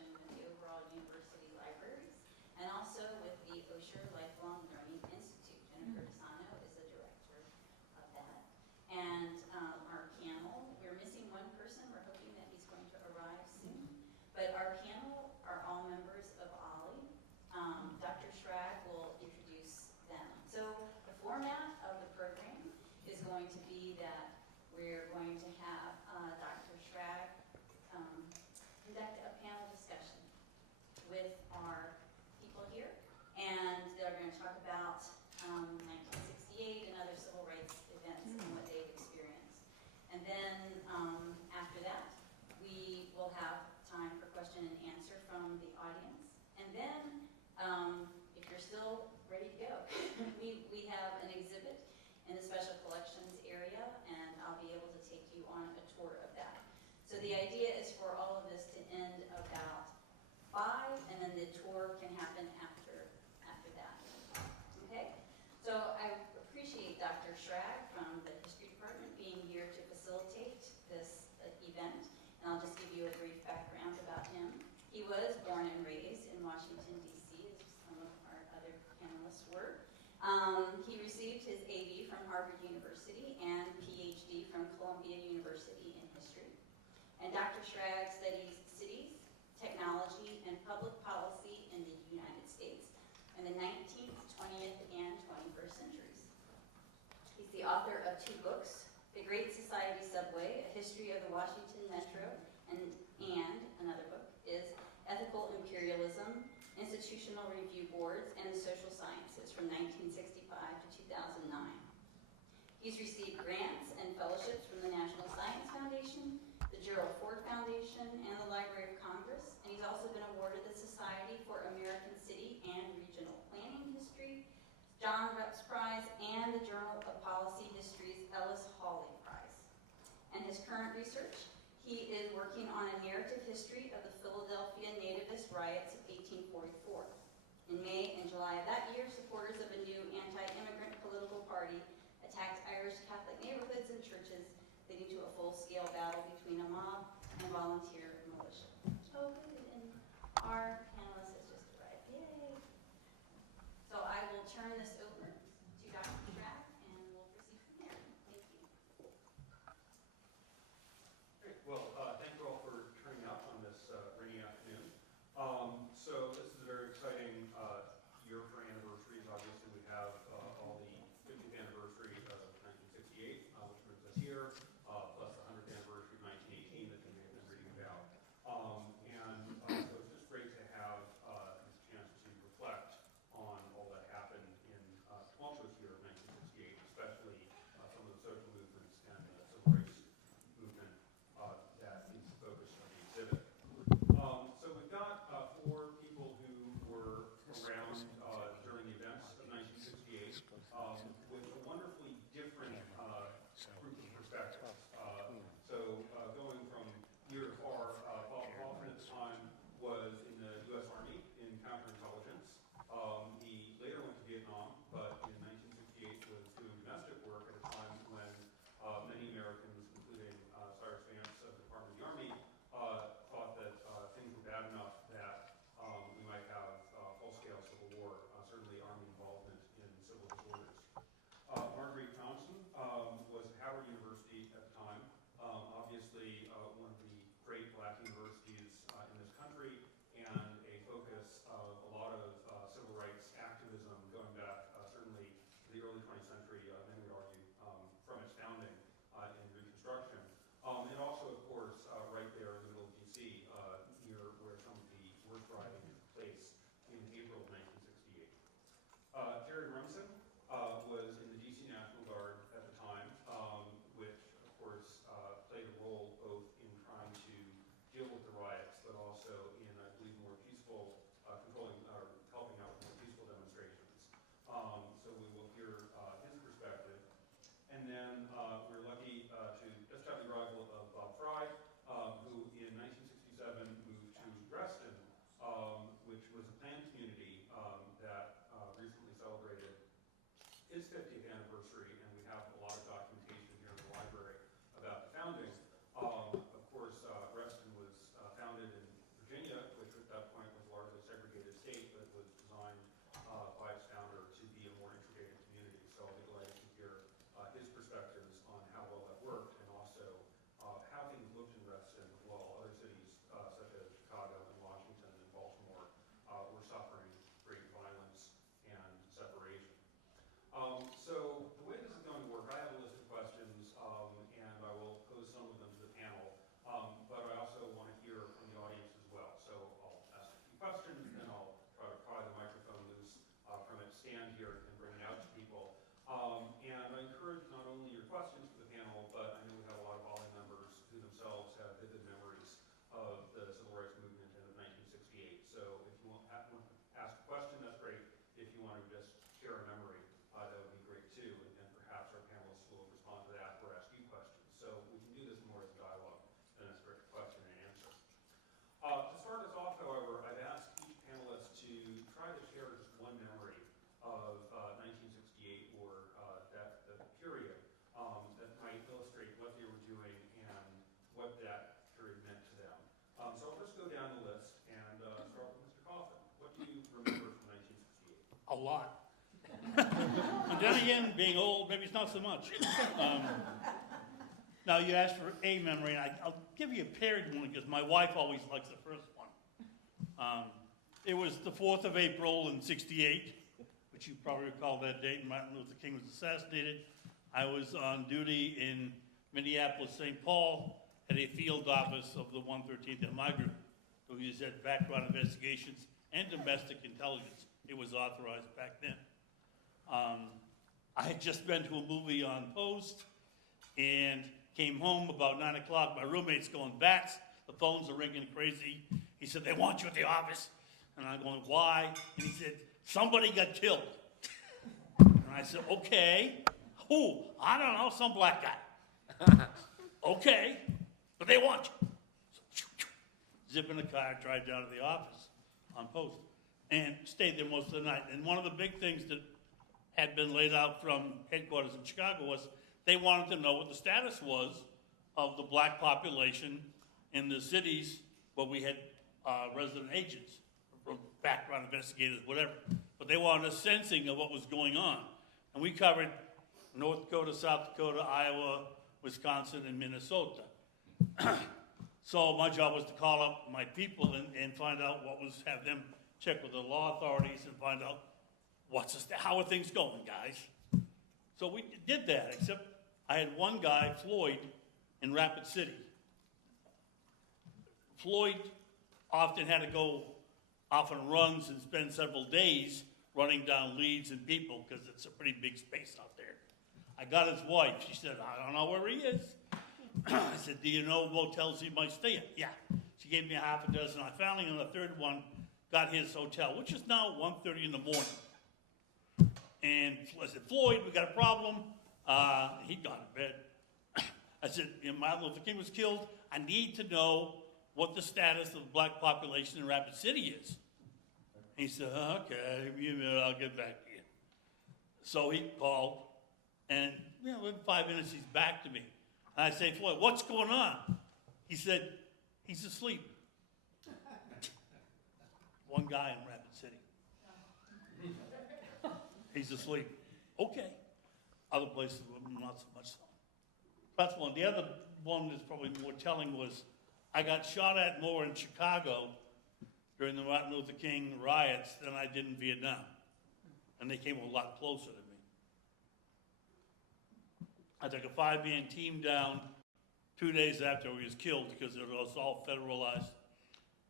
connection with the overall university libraries, and also with the Osher Lifelong Learning Institute. Jennifer DeSano is the director of that. And our panel, we're missing one person. We're hoping that he's going to arrive soon. But our panel are all members of OLLI. Dr. Shrag will introduce them. So the format of the program is going to be that we're going to have Dr. Shrag conduct a panel discussion with our people here. And they're going to talk about 1968 and other civil rights events and what they've experienced. And then after that, we will have time for question and answer from the audience. And then, if you're still ready to go, we have an exhibit in the special collections area, and I'll be able to take you on a tour of that. So the idea is for all of this to end about 5, and then the tour can happen after that. Okay? So I appreciate Dr. Shrag from the History Department being here to facilitate this event, and I'll just give you a brief background about him. He was born and raised in Washington, D.C., as some of our other panelists were. He received his A.B. from Harvard University and Ph.D. from Columbia University in history. And Dr. Shrag studies cities, technology, and public policy in the United States in the 19th, 20th, and 21st centuries. He's the author of 2 books, The Great Society Subway, A History of the Washington Metro, and another book is Ethical Imperialism, Institutional Review Boards, and the Social Sciences from 1965 to 2009. He's received grants and fellowships from the National Science Foundation, the Gerald Ford Foundation, and the Library of Congress, and he's also been awarded the Society for American City and Regional Planning History, John Reps Prize, and the Journal of Policy History's Ellis Hawley Prize. And his current research, he is working on a narrative history of the Philadelphia nativist riots of 1844. In May and July of that year, supporters of a new anti-immigrant political party attacked Irish Catholic neighborhoods and churches, leading to a full-scale battle between a mob and volunteer militia. Oh, good, and our panelist has just arrived. Yay! So I will turn this over to Dr. Shrag, and we'll proceed from there. Thank you. Great. Well, thank you all for turning out on this rainy afternoon. So this is a very exciting year for anniversaries. Obviously, we have all the 50th anniversary of 1968, which brings us here, plus the 100th anniversary of 1918 that you may have been reading about. So it's just great to have this chance to reflect on all that happened in the tumultuous year of 1968, especially some of the social movements and the civil rights movement that is the focus of the exhibit. So we've got 4 people who were around during the events of 1968 with a wonderfully different group of perspectives. So going from near to far, Bob Coffin at the time was in the U.S. Army in counterintelligence. He later went to Vietnam, but in 1968 was doing domestic work at a time when many Americans, including Cyrus Vance of the Department of the Army, thought that things were bad enough that we might have full-scale civil war, certainly Army involvement in civil disorders. Marguerite Johnson was at Howard University at the time, obviously one of the great black universities in this country, and a focus of a lot of civil rights activism going back certainly to the early 20th century, many would argue, from its founding in Reconstruction. And also, of course, right there in the middle of D.C., near where some of the worst rioting took place in April of 1968. Jeremy Remson was in the D.C. National Guard at the time, which, of course, played a role both in trying to deal with the riots, but also in, I believe, more peaceful, controlling or helping out with more peaceful demonstrations. So we will hear his perspective. And then we're lucky to just have the arrival of Bob Frye, who in 1967 moved to Reston, which was a planned community that recently celebrated its 50th anniversary, and we have a lot of documentation here in the library about the founding. Of course, Reston was founded in Virginia, which A lot. And then again, being old, maybe it's not so much. Now, you asked for a memory, and I'll give you a paired one because my wife always likes the first one. It was the 4th of April in '68, which you probably recall that date. Martin Luther King was assassinated. I was on duty in Minneapolis, St. Paul, at a field office of the 113th MI Group, who used at background investigations and domestic intelligence. It was authorized back then. I had just been to a movie on Post and came home about 9 o'clock. My roommate's going, "Bats, the phones are ringing crazy." He said, "They want you at the office." And I'm going, "Why?" And he said, "Somebody got killed." And I said, "Okay. Who?" "I don't know, some black guy." "Okay, but they want you." So, zip in the car, drive down to the office on Post, and stayed there most of the night. And one of the big things that had been laid out from headquarters in Chicago was they wanted to know what the status was of the black population in the cities where we had resident agents, or background investigators, whatever. But they wanted a sensing of what was going on. And we covered North Dakota, South Dakota, Iowa, Wisconsin, and Minnesota. So my job was to call up my people and find out have them check with the law authorities and find out how are things going, guys. So we did that, except I had one guy, Floyd, in Rapid City. Floyd often had to go off on runs and spend several days running down leads and people because it's a pretty big space out there. I got his wife. She said, "I don't know where he is." I said, "Do you know motels he might stay at?" "Yeah." She gave me a half a dozen. I finally, on the third one, got his hotel, which is now 1:30 in the morning. And I said, "Floyd, we got a problem." He'd gone to bed. I said, "Martin Luther King was killed. I need to know what the status of the black population in Rapid City is." He said, "Okay, I'll get back to you." So he called, and within 5 minutes he's back to me. And I say, "Floyd, what's going on?" He said, "He's asleep." One guy in Rapid City. He's asleep. Okay. Other places, not so much so. That's one. The other one that's probably more telling was I got shot at more in Chicago during the Martin Luther King riots than I did in Vietnam. And they came a lot closer to me. I took a 5-man team down 2 days after he was killed because it was all federalized.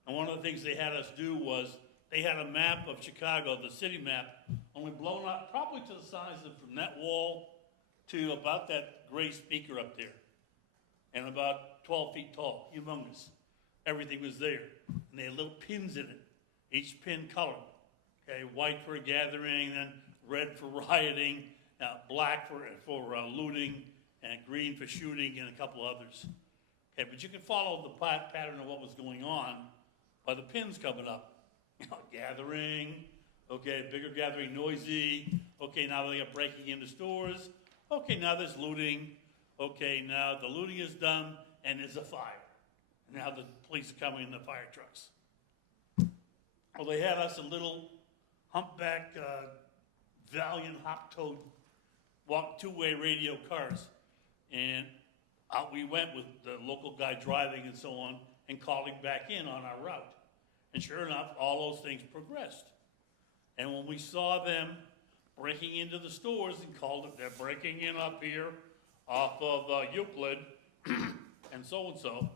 And one of the things they had us do was they had a map of Chicago, the city map, only blown up probably to the size of from that wall to about that gray speaker up there. And about 12 feet tall, humongous. Everything was there. And they had little pins in it, each pin colored. Okay, white for a gathering, then red for rioting, black for looting, and green for shooting, and a couple others. Okay, but you can follow the pattern of what was going on by the pins coming up. Gathering, okay, bigger gathering, noisy. Okay, now they are breaking into stores. Okay, now there's looting. Okay, now the looting is done, and there's a fire. Now the police are coming in the fire trucks. Well, they had us a little humpback, Valiant hop-toed, two-way radio cars. And out we went with the local guy driving and so on, and calling back in on our route. And sure enough, all those things progressed. And when we saw them breaking into the stores and called it, "They're breaking in up here off of Euclid and so,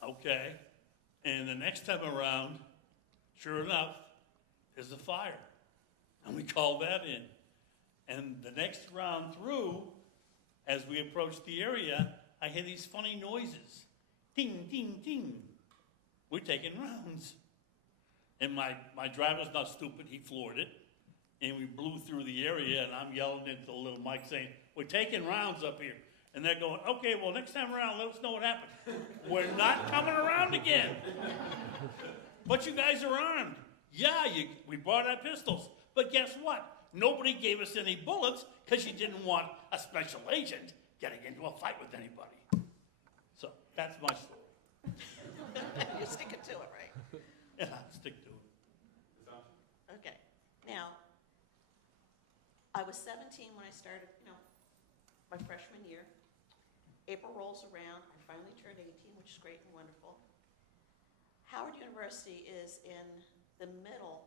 okay. And the next time around, sure enough, there's a fire. And we called that in. And the next round through, as we approached the area, I hear these funny noises. Ding, ding, ding. We're taking rounds. And my driver's not stupid, he floored it. And we blew through the area, and I'm yelling into the little mic saying, "We're taking rounds up here." And they're going, "Okay, well, next time around, let us know what happened." "We're not coming around again." "But you guys are armed." "Yeah, we brought our pistols. But guess what? Nobody gave us any bullets because you didn't want a special agent getting into a fight with anybody." So that's my story. You're sticking to it, right? Yeah, stick to it. Okay. Now, I was 17 when I started, my freshman year. April rolls around, I finally turned 18, which is great and wonderful. Howard University is in the middle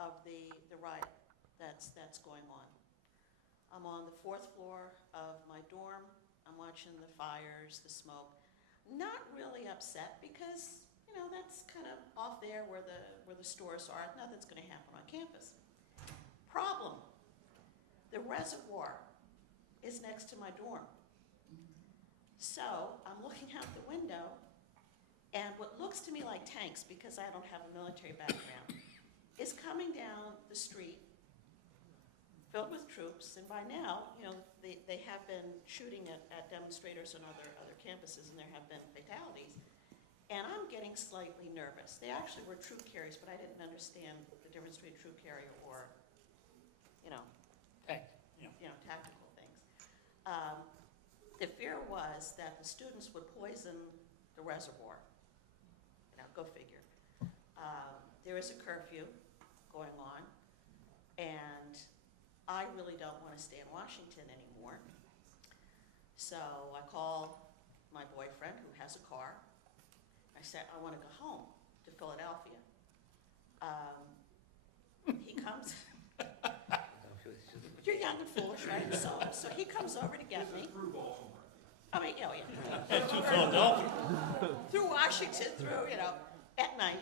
of the riot that's going on. I'm on the 4th floor of my dorm. I'm watching the fires, the smoke. Not really upset because, that's kind of off there where the stores are. Nothing's going to happen on campus. Problem, the reservoir is next to my dorm. So I'm looking out the window, and what looks to me like tanks, because I don't have a military background, is coming down the street filled with troops, and by now, they have been shooting at demonstrators on other campuses, and there have been fatalities. And I'm getting slightly nervous. They actually were troop carriers, but I didn't understand the difference between a troop carrier or, tactical things. The fear was that the students would poison the reservoir. Go figure. There is a curfew going on, and I really don't want to stay in Washington anymore. So I call my boyfriend, who has a car. I said, I want to go home to Philadelphia. He comes. You're young and foolish, right? So he comes over to get me. Through Baltimore. I mean, yeah. And to Philadelphia. Through Washington, at night.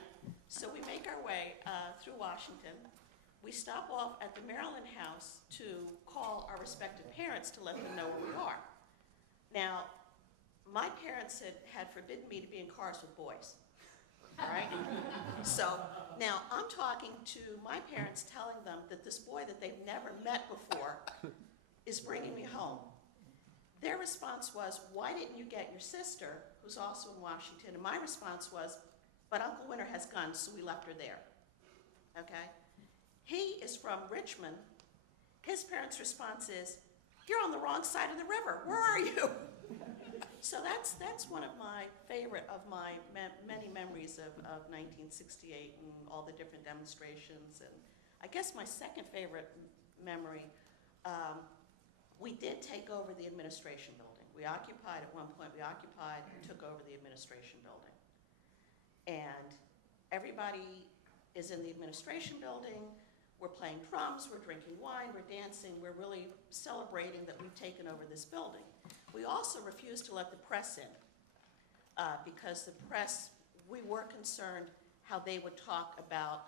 So we make our way through Washington. We stop off at the Maryland House to call our respective parents to let them know where we are. Now, my parents had forbidden me to be in cars with boys, all right? So now I'm talking to my parents, telling them that this boy that they've never met before is bringing me home. Their response was, why didn't you get your sister, who's also in Washington? And my response was, but Uncle Winter has guns, so we left her there, okay? He is from Richmond. His parents' response is, you're on the wrong side of the river. Where are you? So that's one of my favorite of my many memories of 1968 and all the different demonstrations. And I guess my second favorite memory, we did take over the administration building. At one point, we occupied and took over the administration building. And everybody is in the administration building. We're playing drums, we're drinking wine, we're dancing, we're really celebrating that we've taken over this building. We also refused to let the press in because the press, we were concerned how they would talk about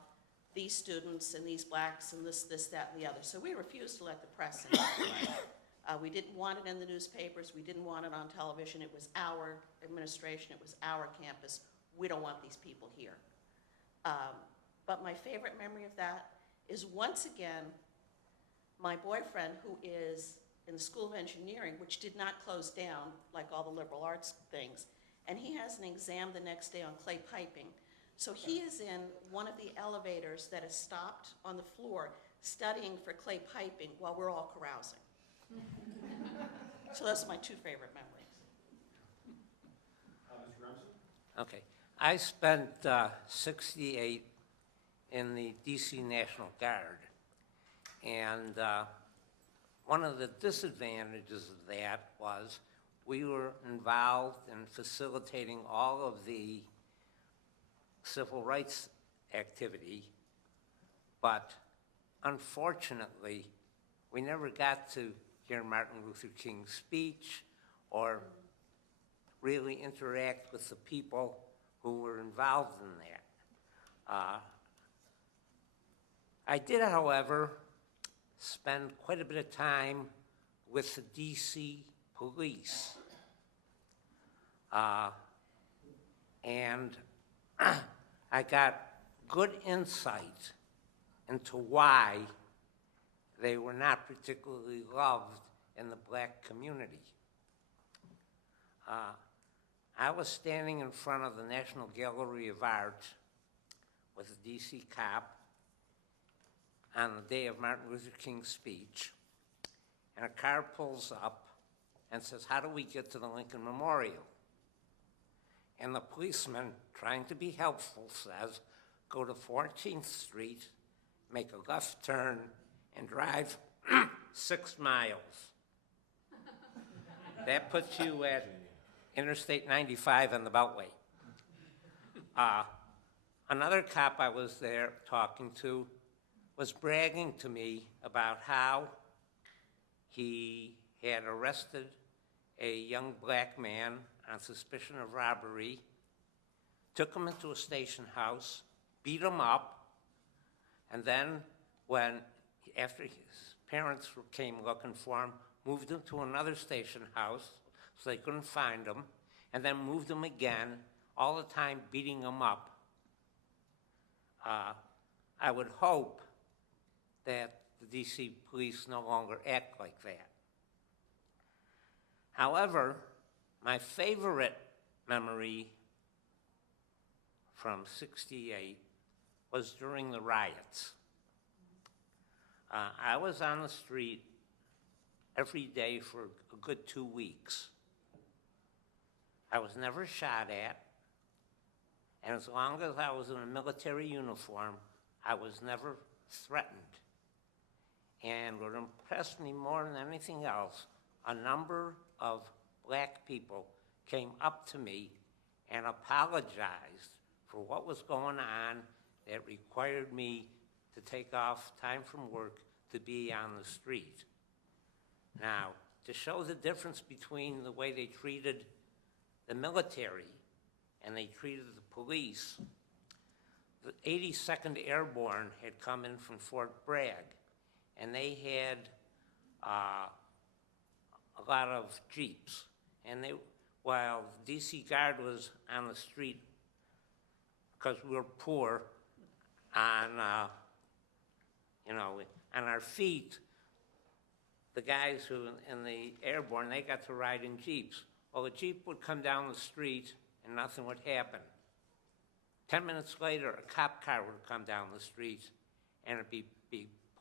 these students and these blacks and this, that, and the other. So we refused to let the press in. We didn't want it in the newspapers, we didn't want it on television. It was our administration, it was our campus. We don't want these people here. But my favorite memory of that is once again, my boyfriend, who is in the School of Engineering, which did not close down like all the liberal arts things, and he has an exam the next day on clay piping. So he is in one of the elevators that is stopped on the floor studying for clay piping while we're all carousing. So those are my two favorite memories. Mr. Remson? Okay. I spent 68 in the DC National Guard. And one of the disadvantages of that was we were involved in facilitating all of the civil rights activity, but unfortunately, we never got to hear Martin Luther King's speech or really interact with the people who were involved in that. I did, however, spend quite a bit of time with the DC police. And I got good insight into why they were not particularly loved in the black community. I was standing in front of the National Gallery of Art with a DC cop on the day of Martin Luther King's speech, and a car pulls up and says, "How do we get to the Lincoln Memorial?" And the policeman, trying to be helpful, says, "Go to 14th Street, make a left turn, and drive 6 miles. That puts you at Interstate 95 on the Beltway. Another cop I was there talking to was bragging to me about how he had arrested a young black man on suspicion of robbery, took him into a station house, beat him up, and then after his parents came looking for him, moved him to another station house so they couldn't find him, and then moved him again, all the time beating him up. I would hope that the DC police no longer act like that. However, my favorite memory from '68 was during the riots. I was on the street every day for a good 2 weeks. I was never shot at, and as long as I was in a military uniform, I was never threatened. And what impressed me more than anything else, a number of black people came up to me and apologized for what was going on that required me to take off time from work to be on the street. Now, to show the difference between the way they treated the military and they treated the police, the 82nd Airborne had come in from Fort Bragg, and they had a lot of Jeeps. And while the DC Guard was on the street, because we were poor, on our feet, the guys who in the Airborne, they got to ride in Jeeps. Well, the Jeep would come down the street and nothing would happen. 10 minutes later, a cop car would come down the street and it'd be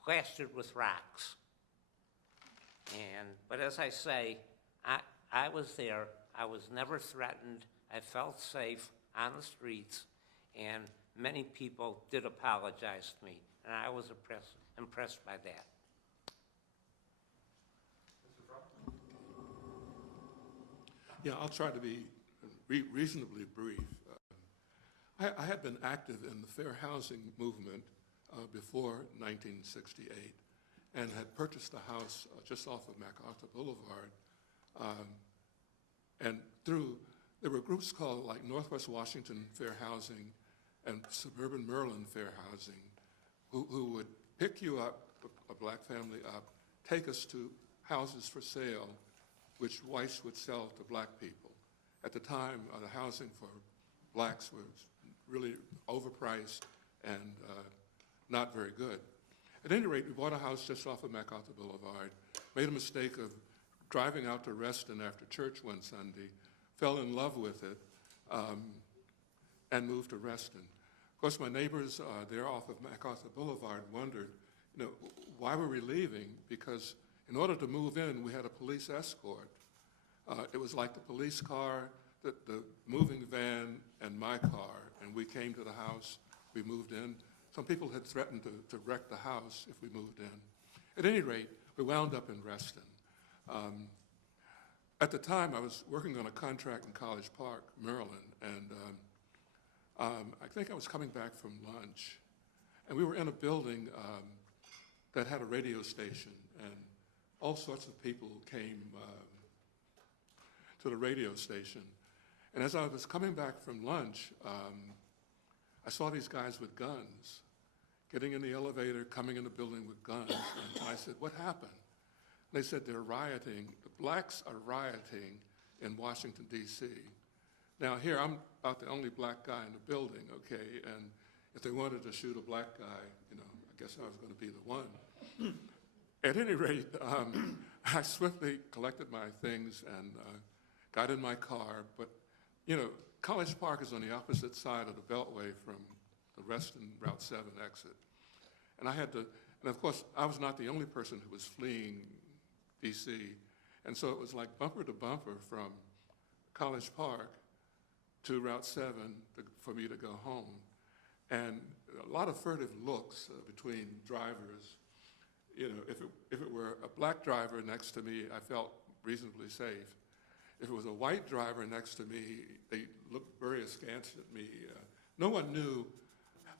plastered with rocks. But as I say, I was there. I was never threatened. I felt safe on the streets, and many people did apologize to me, and I was impressed by that. Yeah, I'll try to be reasonably brief. I had been active in the fair housing movement before 1968 and had purchased a house just off of MacArthur Boulevard. There were groups called like Northwest Washington Fair Housing and Suburban Maryland Fair Housing who would pick you up, a black family up, take us to houses for sale, which whites would sell to black people. At the time, the housing for blacks was really overpriced and not very good. At any rate, we bought a house just off of MacArthur Boulevard, made a mistake of driving out to Reston after church one Sunday, fell in love with it, and moved to Reston. Of course, my neighbors there off of MacArthur Boulevard wondered, why were we leaving? Because in order to move in, we had a police escort. It was like the police car, the moving van, and my car, and we came to the house, we moved in. Some people had threatened to wreck the house if we moved in. At any rate, we wound up in Reston. At the time, I was working on a contract in College Park, Maryland, and I think I was coming back from lunch, and we were in a building that had a radio station, and all sorts of people came to the radio station. And as I was coming back from lunch, I saw these guys with guns, getting in the elevator, coming in the building with guns. And I said, what happened? They said they're rioting. The blacks are rioting in Washington, D.C. Now here, I'm about the only black guy in the building, okay? And if they wanted to shoot a black guy, I guess I was going to be the one. At any rate, I swiftly collected my things and got in my car. But, College Park is on the opposite side of the Beltway from the Reston Route 7 exit. And of course, I was not the only person who was fleeing D.C. And so it was like bumper to bumper from College Park to Route 7 for me to go home. And a lot of furtive looks between drivers, you know, if it were a black driver next to me, I felt reasonably safe. If it was a white driver next to me, they looked very askance at me. No one knew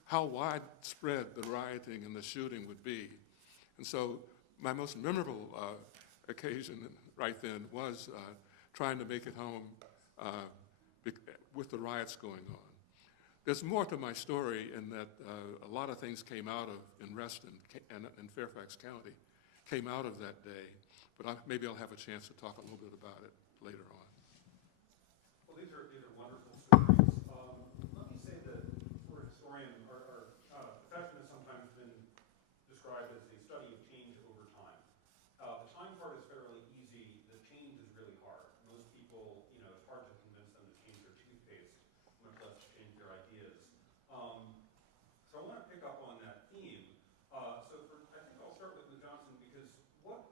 how widespread the rioting and the shooting would be. And so my most memorable occasion right then was trying to make it home with the riots going on. There's more to my story in that a lot of things came out of, in Reston and in Fairfax County, came out of that day, but maybe I'll have a chance to talk a little bit about it later on. Well, these are wonderful stories. Let me say that for a historian, our profession has sometimes been described as the study of change over time. The time part is fairly easy. The change is really hard. Most people, you know, it's hard to convince them to change their toothpaste, much less to change their ideas. So I want to pick up on that theme. I think I'll start with Ms. Johnson, because what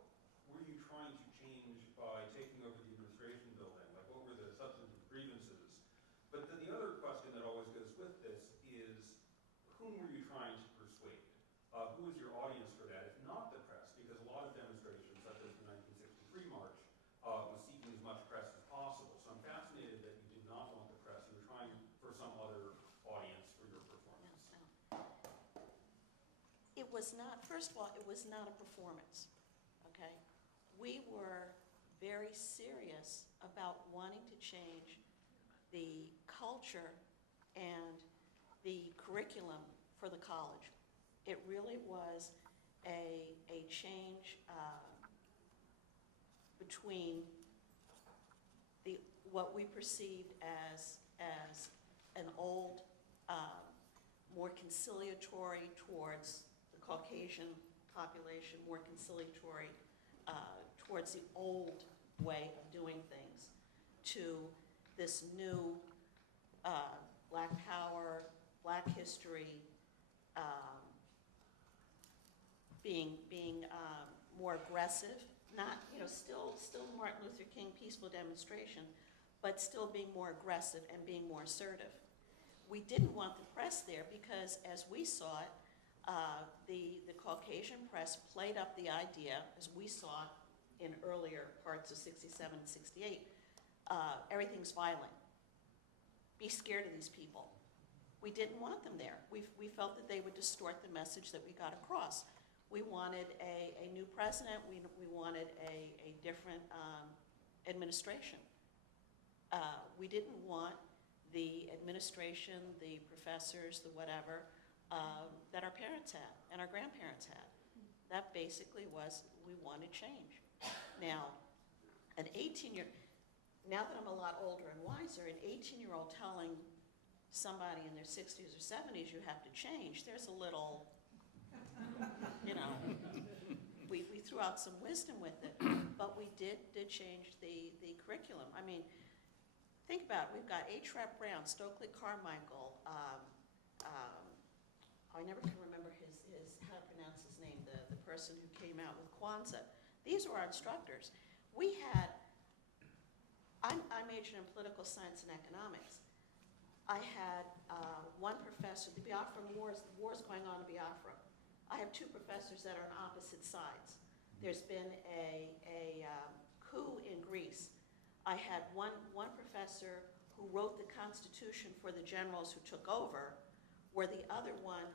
were you trying to change by taking over the administration building? Like, what were the substantive grievances? But then the other question that always goes with this is, whom were you trying to persuade? Who was your audience for that, if not the press? Because a lot of demonstrations, such as the 1963 march, was seeking as much press as possible. So I'm fascinated that you did not want the press. You were trying for some other audience for your performance. It was not, first of all, it was not a performance, okay? We were very serious about wanting to change the culture and the curriculum for the college. It really was a change between what we perceived as an old, more conciliatory towards the Caucasian population, more conciliatory towards the old way of doing things, to this new Black power, Black history, being more aggressive, not, you know, still Martin Luther King peaceful demonstration, but still being more aggressive and being more assertive. We didn't want the press there because, as we saw it, the Caucasian press played up the idea, as we saw in earlier parts of 67 and 68, everything's violent. Be scared of these people. We didn't want them there. We felt that they would distort the message that we got across. We wanted a new president. We wanted a different administration. We didn't want the administration, the professors, the whatever, that our parents had and our grandparents had. That basically was, we wanted change. Now, an 18-year, now that I'm a lot older and wiser, an 18-year-old telling somebody in their 60s or 70s you have to change, there's a little, you know, we threw out some wisdom with it, but we did change the curriculum. I mean, think about it. We've got H. Rap Brown, Stokely Carmichael, I never can remember how to pronounce his name, the person who came out with Kwanzaa. These were our instructors. We had, I majored in political science and economics. I had one professor, the Biafran Wars, the war's going on in Biafra. I have two professors that are on opposite sides. There's been a coup in Greece. I had one professor who wrote the Constitution for the generals who took over, where the other one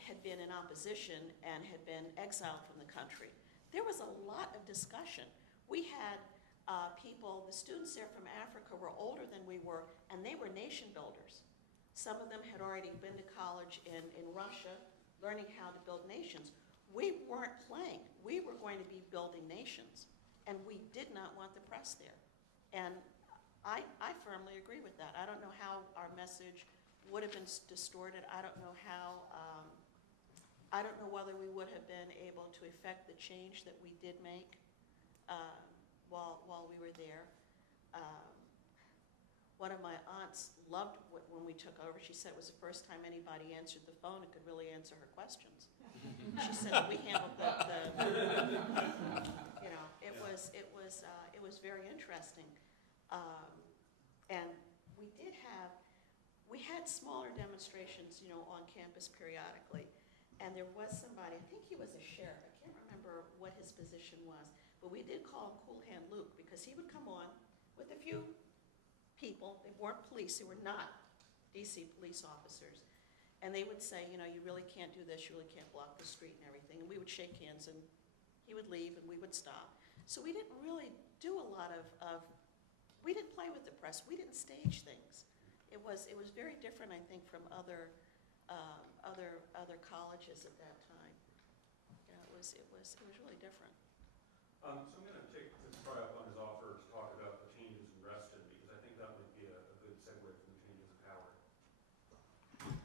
had been in opposition and had been exiled from the country. There was a lot of discussion. We had people, the students there from Africa were older than we were, and they were nation builders. Some of them had already been to college in Russia, learning how to build nations. We weren't playing. We were going to be building nations, and we did not want the press there. And I firmly agree with that. I don't know how our message would have been distorted. I don't know how, I don't know whether we would have been able to effect the change that we did make while we were there. One of my aunts loved when we took over. She said it was the first time anybody answered the phone and could really answer her questions. She said that we handled you know, it was very interesting. And we had smaller demonstrations, you know, on campus periodically. And there was somebody, I think he was a sheriff, I can't remember what his position was, but we did call him Cool Hand Luke because he would come on with a few people. They weren't police, they were not DC police officers. And they would say, you know, you really can't do this, you really can't block the street and everything. And we would shake hands and he would leave and we would stop. So we didn't really do a lot of we didn't play with the press, we didn't stage things. It was very different, I think, from other colleges at that time. You know, it was really different. So I'm going to take Frye up on his offer to talk about the changes in Reston, because I think that might be a good segue from the changes of Howard.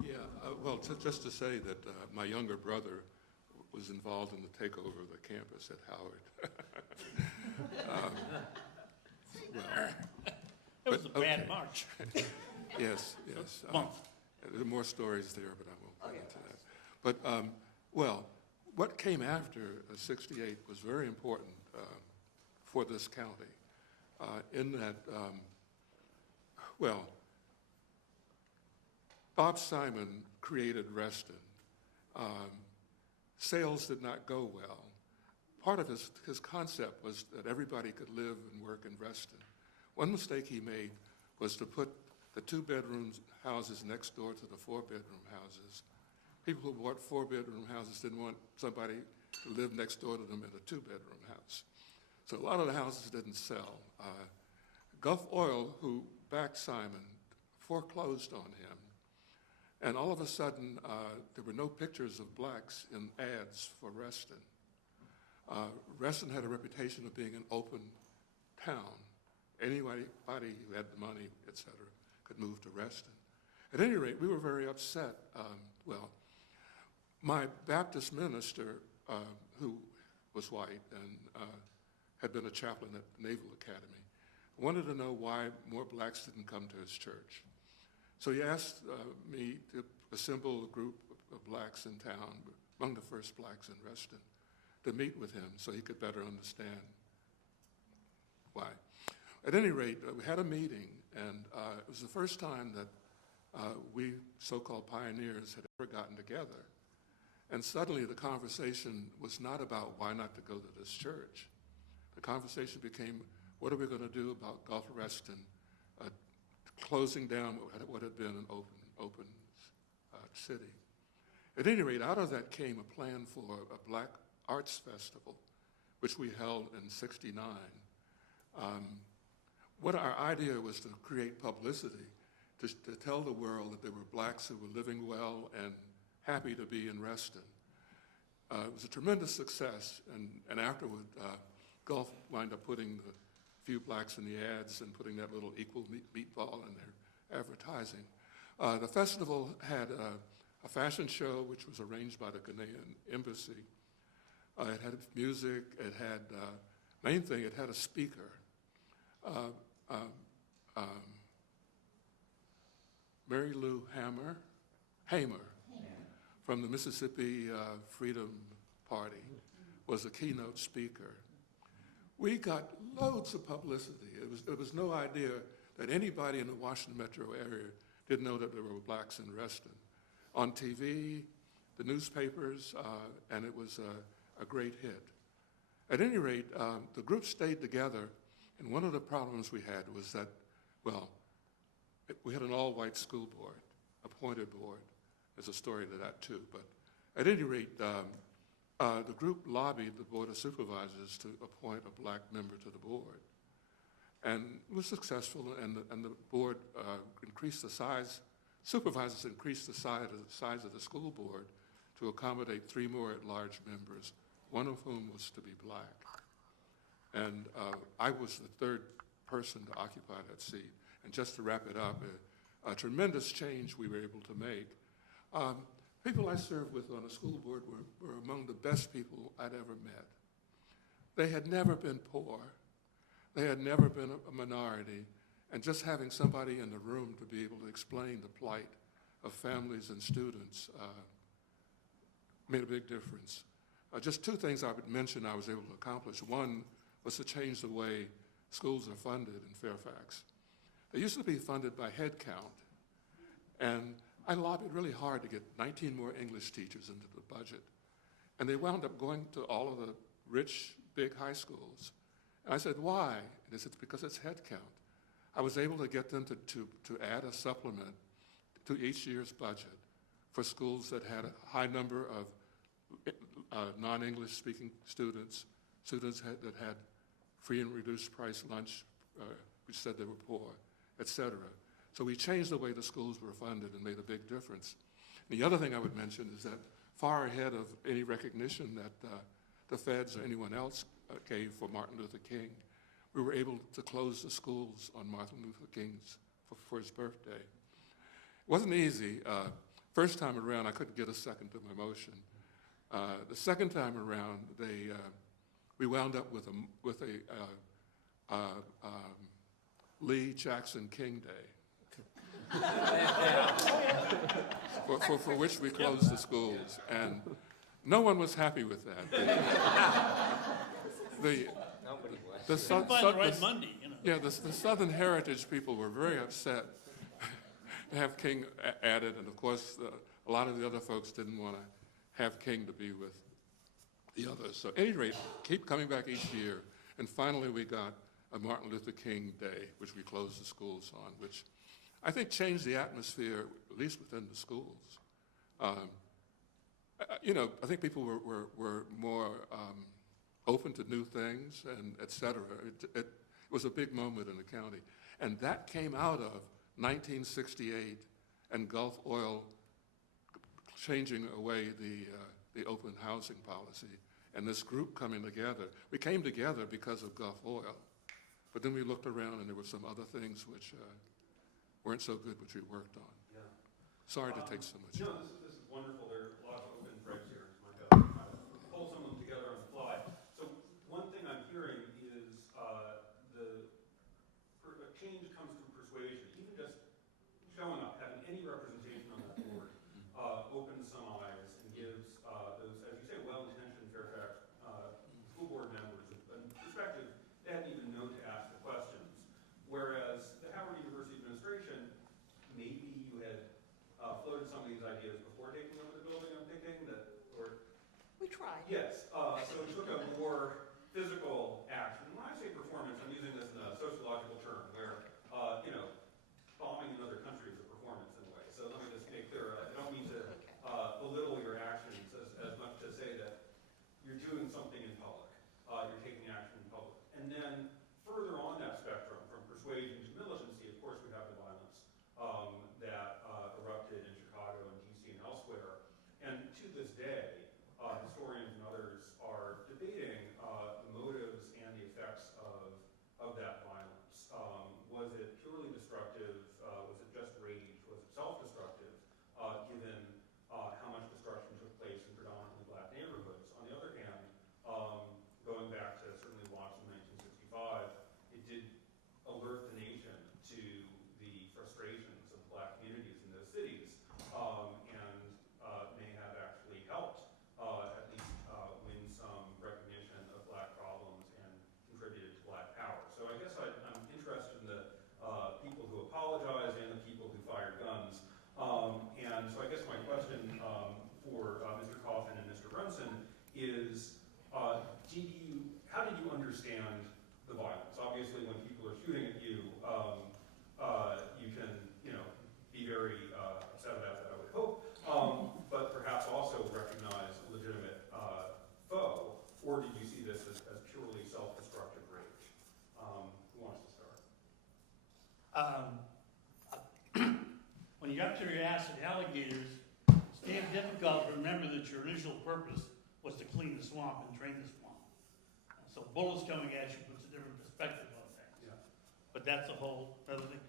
Yeah, well, just to say that my younger brother was involved in the takeover of the campus at Howard. It was a bad okay. March. Yes. Month. There are more stories there, but I won't get into that. But, well, what came after '68 was very important for this county in that, well, Bob Simon created Reston. Sales did not go well. Part of his concept was that everybody could live and work in Reston. One mistake he made was to put the 2-bedroom houses next door to the 4-bedroom houses. People who bought 4-bedroom houses didn't want somebody to live next door to them in a 2-bedroom house. So a lot of the houses didn't sell. Gulf Oil, who backed Simon, foreclosed on him. And all of a sudden, there were no pictures of blacks in ads for Reston. Reston had a reputation of being an open town. Anybody who had the money, et cetera, could move to Reston. At any rate, we were very upset. Well, my Baptist minister, who was white and had been a chaplain at the Naval Academy, wanted to know why more blacks didn't come to his church. So he asked me to assemble a group of blacks in town, among the first blacks in Reston, to meet with him so he could better understand why. At any rate, we had a meeting, and it was the first time that we so-called pioneers had ever gotten together. And suddenly the conversation was not about why not to go to this church. The conversation became, what are we going to do about Gulf Reston closing down what had been an open city? At any rate, out of that came a plan for a Black Arts Festival, which we held in '69. What our idea was to create publicity, to tell the world that there were blacks who were living well and happy to be in Reston. It was a tremendous success, and afterward, Gulf wound up putting the few blacks in the ads and putting that little equal meatball in their advertising. The festival had a fashion show which was arranged by the Ghanaian embassy. It had music, it had, main thing, it had a speaker. Mary Lou Hamer from the Mississippi Freedom Party was a keynote speaker. We got loads of publicity. It was no idea that anybody in the Washington metro area didn't know that there were blacks in Reston. On TV, the newspapers, and it was a great hit. At any rate, the group stayed together, and one of the problems we had was that, well, we had an all-white school board, appointed board. There's a story to that too, but at any rate, the group lobbied the Board of Supervisors to appoint a black member to the board. And it was successful, and the board increased the size, supervisors increased the size of the school board to accommodate 3 more at-large members, one of whom was to be black. And I was the 3rd person to occupy that seat. And just to wrap it up, a tremendous change we were able to make. People I served with on the school board were among the best people I'd ever met. They had never been poor. They had never been a minority. And just having somebody in the room to be able to explain the plight of families and students made a big difference. Just 2 things I would mention I was able to accomplish. One was to change the way schools are funded in Fairfax. They used to be funded by head count. And I lobbied really hard to get 19 more English teachers into the budget. And they wound up going to all of the rich, big high schools. And I said, why? And they said, because it's head count. I was able to get them to add a supplement to each year's budget for schools that had a high number of non-English speaking students that had free and reduced price lunch, which said they were poor, et cetera. So we changed the way the schools were funded and made a big difference. And the other thing I would mention is that far ahead of any recognition that the feds or anyone else gave for Martin Luther King, we were able to close the schools on Martin Luther King's for his birthday. It wasn't easy. First time around, I couldn't get a second to my motion. The second time around, we wound up with a Lee Jackson King Day, for which we closed the schools, and no one was happy with that. The Monday, you know. Yeah, the Southern Heritage people were very upset to have King added, and of course, a lot of the other folks didn't want to have King to be with the others. So at any rate, keep coming back each year, and finally we got a Martin Luther King Day, which we closed the schools on, which I think changed the atmosphere, at least within the schools. You know, I think people were more open to new things, and et cetera. It was a big moment in the county. And that came out of 1968 and Gulf Oil changing away the open housing policy, and this group coming together. We came together because of Gulf Oil, but then we looked around and there were some other things which weren't so good, which we worked on. Yeah. Sorry to take so much. No, this is wonderful. There are lots of open threads here. I might have to pull some of them together on the fly. So one thing I'm hearing is the change comes through persuasion. Even just showing up, having any representation on that board, opens some eyes and gives those, as you say, well-intentioned Fairfax school board members a perspective they hadn't even known to ask the questions. Whereas the Howard University administration, maybe you had floated some of these ideas before taking over the building, I'm thinking, or... We tried. Yes, so it took a more physical action. When I say performance, I'm using this in a sociological term, where, you know, bombing another country is a performance in a way. So let me just make clear, I don't mean to belittle your actions as much to say that you're doing something in public, you're taking action in public. And then further on that spectrum, from persuasion to militancy, of course we have the violence that erupted in Chicago and DC and elsewhere. And to this day, historians and others are debating the motives and the effects of that violence. Was it purely destructive? Was it just rage? Was it self-destructive, given how much destruction took place in predominantly black neighborhoods? On the other hand, going back to certainly Watson 1965, it did alert the nation to the frustrations of black communities in those cities, and may have actually helped at least win some recognition of black problems and contributed to black power. So I guess I'm interested in the people who apologize and the people who fired guns. And so I guess my question for Mr. Coffin and Mr. Remson is, how did you understand the violence? Obviously, when people are shooting at you, you can, you know, be very upset about that, I would hope, but perhaps also recognize a legitimate foe, or did you see this as purely self-destructive rage? Who wants to start? When you're up to your ass with alligators, it's damn difficult to remember that your initial purpose was to clean the swamp and drain the swamp. So bullets coming at you puts a different perspective on things. Yeah. But that's a whole other thing.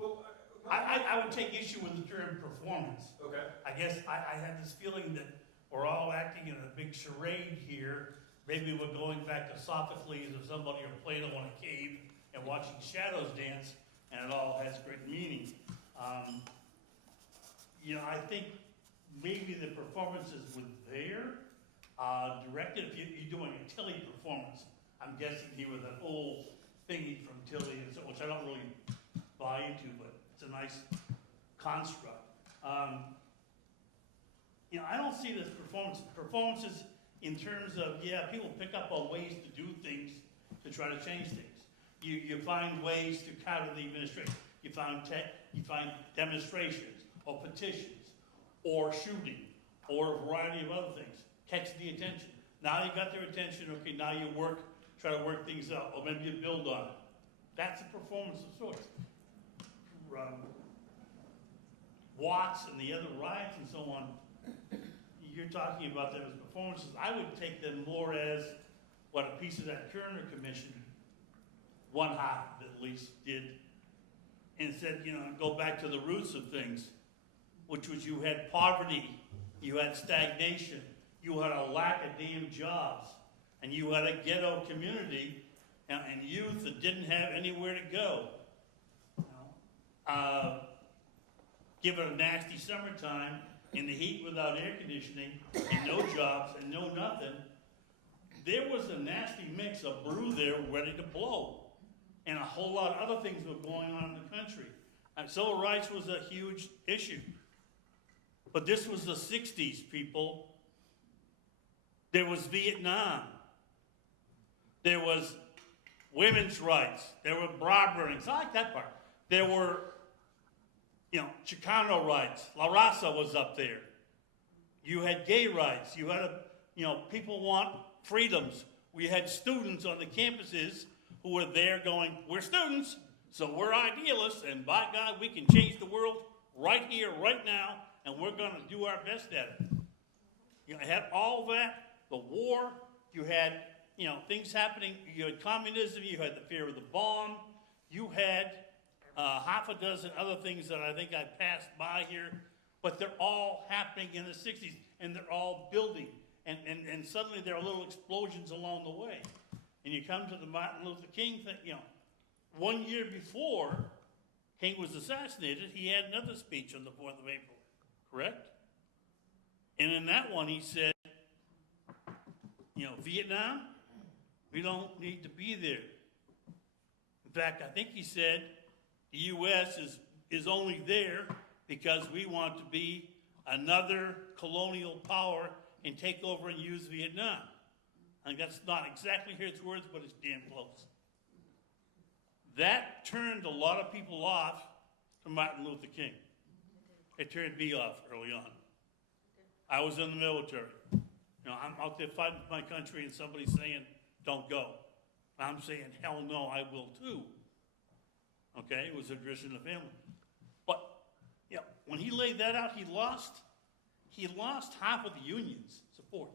Well, I would take issue with the term performance. okay. I guess I had this feeling that we're all acting in a big charade here. Maybe we're going back to Sophocles or somebody or Plato in a cave and watching shadows dance, and it all has great meaning. You know, I think maybe the performances were there, directed. If you're doing a Tilly performance, I'm guessing he was an old thingy from Tilly, and so, which I don't really buy into, but it's a nice construct. You know, I don't see this performances, in terms of, yeah, people pick up on ways to do things to try to change things. You find ways to counter the administration. You find demonstrations or petitions or shooting or a variety of other things. Catch the attention. Now you got their attention, okay, now you try to work things out, or maybe you build on it. That's a performance of sorts. Watts and the other riots and so on, you're talking about them as performances. I would take them more as what a piece of that Kerner Commission, one half at least, did, and said, go back to the roots of things, which was you had poverty, you had stagnation, you had a lack of damn jobs, and you had a ghetto community and youth that didn't have anywhere to go. Give it a nasty summertime in the heat without air conditioning and no jobs and no nothing. There was a nasty mix of brew there ready to blow. And a whole lot of other things were going on in the country. And civil rights was a huge issue. But this was the 60s, people. There was Vietnam. There was women's rights. There were bra burnings. I like that part. There were, Chicano rights. La Raza was up there. You had gay rights. You had, people want freedoms. We had students on the campuses who were there going, we're students, so we're idealists, and by God, we can change the world right here, right now, and we're going to do our best at it. You had all that, the war, you had, things happening, you had communism, you had the fear of the bomb, you had half a dozen other things that I think I passed by here, but they're all happening in the 60s, and they're all building, and suddenly there are little explosions along the way. And you come to the Martin Luther King thing, 1 year before King was assassinated, he had another speech on the 4th of April, correct? And in that one he said, Vietnam, we don't need to be there. In fact, I think he said the U.S. is only there because we want to be another colonial power and take over and use Vietnam. I think that's not exactly his words, but it's damn close. That turned a lot of people off to Martin Luther King. It turned me off early on. I was in the military. I'm out there fighting for my country and somebody's saying, don't go. I'm saying, hell no, I will too. Okay, it was a tradition in the family. But, when he laid that out, he lost half of the union's support.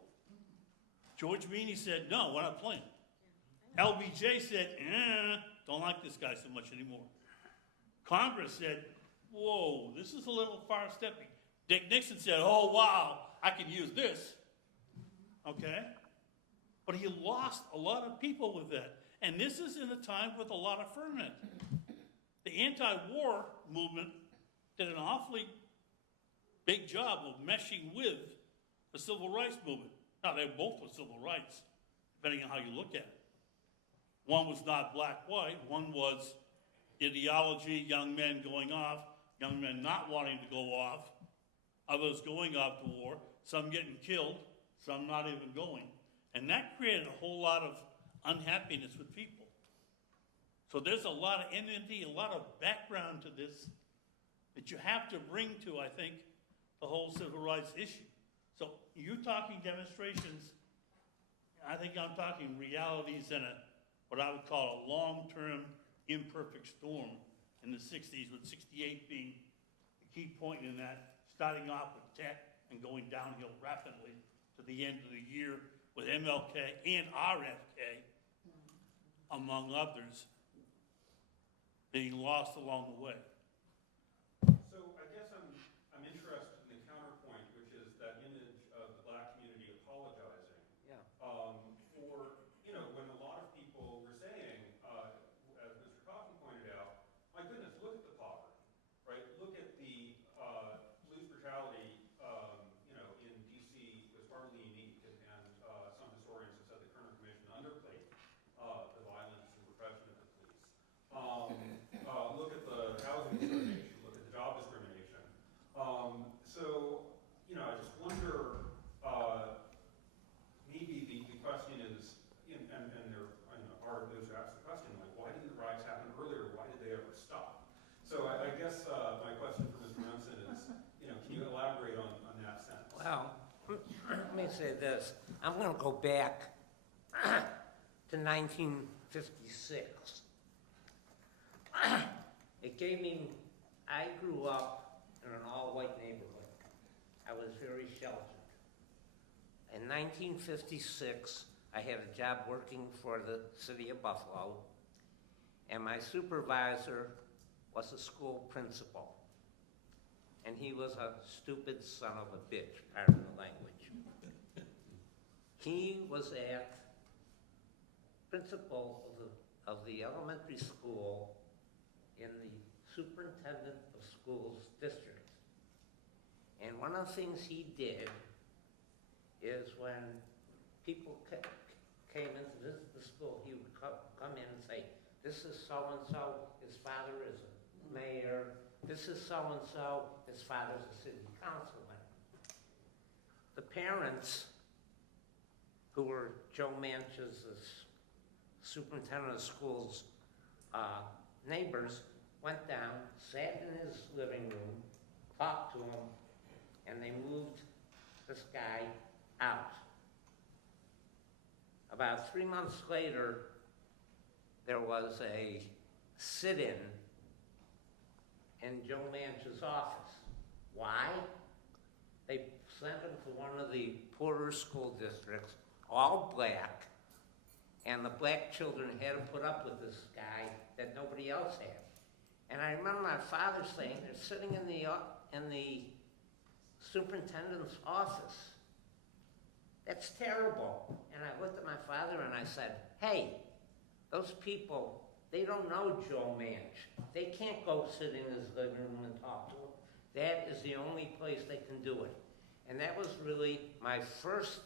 George Meany said, no, we're not playing. LBJ said, don't like this guy so much anymore. Congress said, whoa, this is a little far-stepping. Dick Nixon said, oh, wow, I can use this. Okay? But he lost a lot of people with that. And this is in a time with a lot of ferment. The anti-war movement did an awfully big job of meshing with the civil rights movement. Now, they both were civil rights, depending on how you look at it. One was not black-white. One was ideology, young men going off, young men not wanting to go off, others going off to war, some getting killed, some not even going. And that created a whole lot of unhappiness with people. So there's a lot of enmity, a lot of background to this that you have to bring to, I think, the whole civil rights issue. So you talking demonstrations, I think I'm talking realities in what I would call a long-term imperfect storm in the 60s, with 68 being the key point in that, starting off with tech and going downhill rapidly to the end of the year with MLK and RFK, among others, being lost along the way. So I guess I'm interested in the counterpoint, which is that image of the black community apologizing. Yeah. For, when a lot of people were saying, as Mr. Coffin pointed out, my goodness, look at the poverty, right? Look at the police brutality, in D.C. was hardly unique, and some historians have said the Kerner Commission underplayed the violence and repression of the police. Look at the housing discrimination, look at the job discrimination. So say this. I'm going to go back to 1956. It gave me, I grew up in an all-white neighborhood. I was very sheltered. In 1956, I had a job working for the city of Buffalo, and my supervisor was a school principal. And he was a stupid son of a bitch, pardon the language. He was at principal of the elementary school in the superintendent of schools district. And one of the things he did is when people came in to visit the school, he would come in and say, this is so-and-so, his father is a mayor. This is so-and-so, his father's a city councilman. The parents, who were Joe Manch's superintendent of schools neighbors, went down, sat in his living room, talked to him, and they moved this guy out. About 3 months later, there was a sit-in in Joe Manch's office. Why? They sent him to one of the poorer school districts, all black, and the black children had to put up with this guy that nobody else had. And I remember my father saying, they're sitting in the superintendent's office. That's terrible. And I looked at my father and I said, hey, those people, they don't know Joe Manch. They can't go sit in his living room and talk to him. That is the only place they can do it. And that was really my first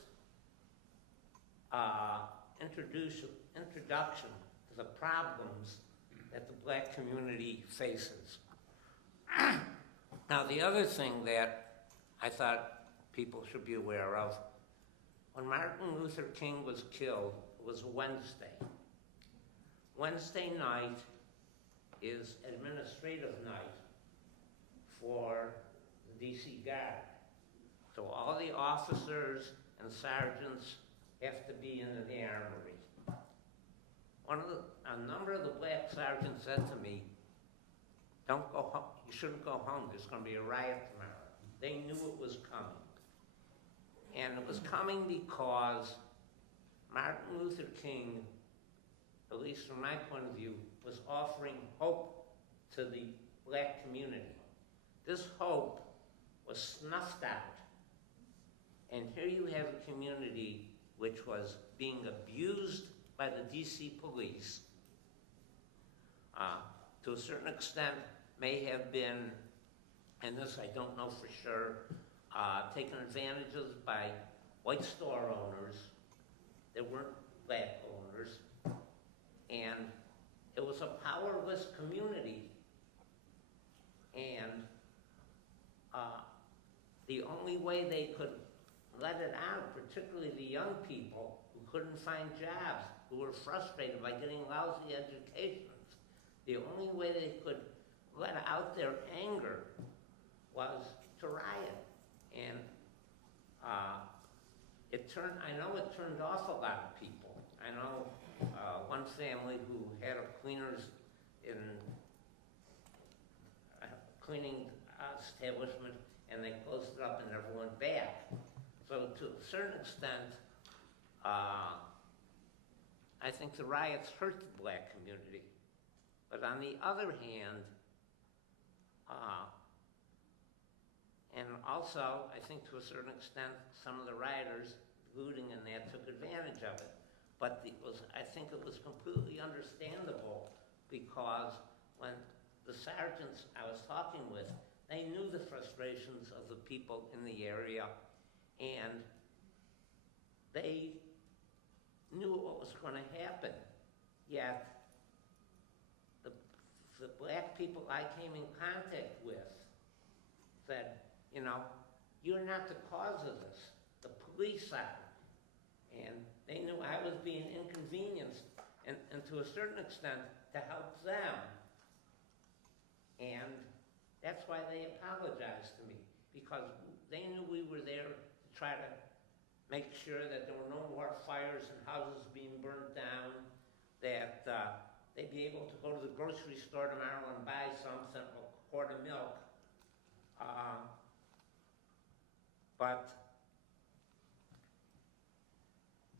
introduction to the problems that the black community faces. Now, the other thing that I thought people should be aware of, when Martin Luther King was killed, it was Wednesday. Wednesday night is administrative night for the DC Guard. So all the officers and sergeants have to be in the armory. A number of the black sergeants said to me, don't go home, you shouldn't go home, there's going to be a riot tomorrow. They knew it was coming. And it was coming because Martin Luther King, at least from my point of view, was offering hope to the black community. This hope was snuffed out. And here you have a community which was being abused by the DC police, to a certain extent may have been, and this I don't know for sure, taken advantage of by white store owners. There weren't black owners. And it was a powerless community. And the only way they could let it out, particularly the young people who couldn't find jobs, who were frustrated by getting lousy educations, the only way they could let out their anger was to riot. And I know it turned off a lot of people. I know one family who had a cleaners in a cleaning establishment, and they closed it up and never went back. So to a certain extent, I think the riots hurt the black community. But on the other hand, and also, I think to a certain extent, some of the rioters, looting and that, took advantage of it. But I think it was completely understandable, because when the sergeants I was talking with, they knew the frustrations of the people in the area, and they knew what was going to happen. Yet, the black people I came in contact with said, you know, you're not the cause of this. The police are. And they knew I was being inconvenienced, and to a certain extent, to help them. And that's why they apologized to me, because they knew we were there to try to make sure that there were no more fires and houses being burned down, that they'd be able to go to the grocery store tomorrow and buy something, a quart of milk.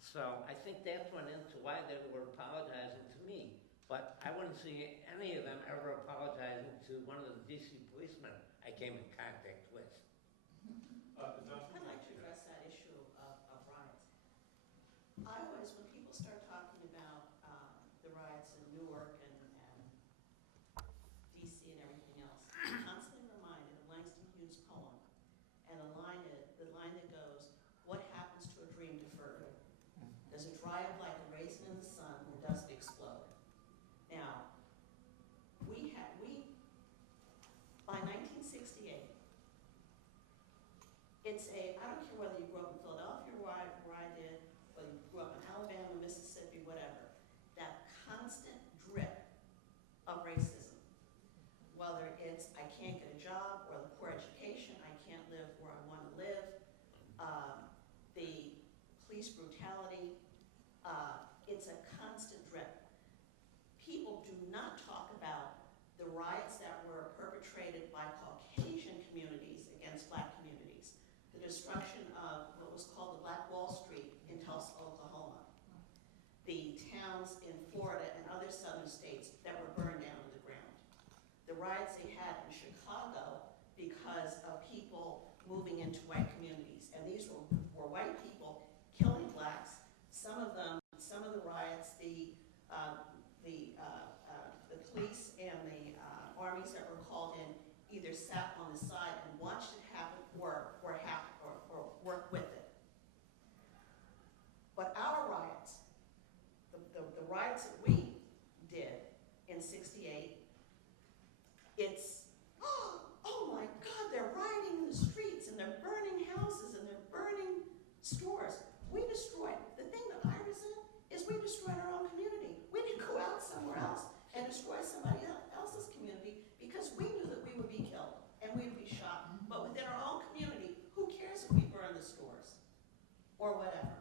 So I think that went into why they were apologizing to me. But I wouldn't see any of them ever apologizing to one of the DC policemen I came in contact with. Johnson? I'd like to address that issue of riots. I always, when people start talking about the riots in Newark and DC and everything else, I'm constantly reminded of Langston Hughes' poem, and the line that goes, "What happens to a dream deferred? Does it dry up like a raisin in the sun, or does it explode?" Now, by 1968, I don't care whether you grew up in Philadelphia where I did, whether you grew up in Alabama, Mississippi, whatever, that constant drip of racism, whether it's I can't get a job or the poor education, I can't live where I want to live, the police brutality, it's a constant drip. People do not talk about the riots that were perpetrated by Caucasian communities against black communities, the destruction of what was called the Black Wall Street in Tulsa, Oklahoma, the towns in Florida and other southern states that were burned down to the ground, the riots they had in Chicago because of people moving into white communities. And these were white people killing blacks. Some of the riots, the police and the armies that were called in either sat on the side and watched it happen or worked with it. But our riots, the riots that we did in '68, it's, oh my God, they're rioting in the streets and they're burning houses and they're burning stores. We destroyed, the thing that I resent is we destroyed our own community. We didn't go out somewhere else and destroy somebody else's community because we knew that we would be killed and we would be shot. But within our own community, who cares if we burn the stores or whatever?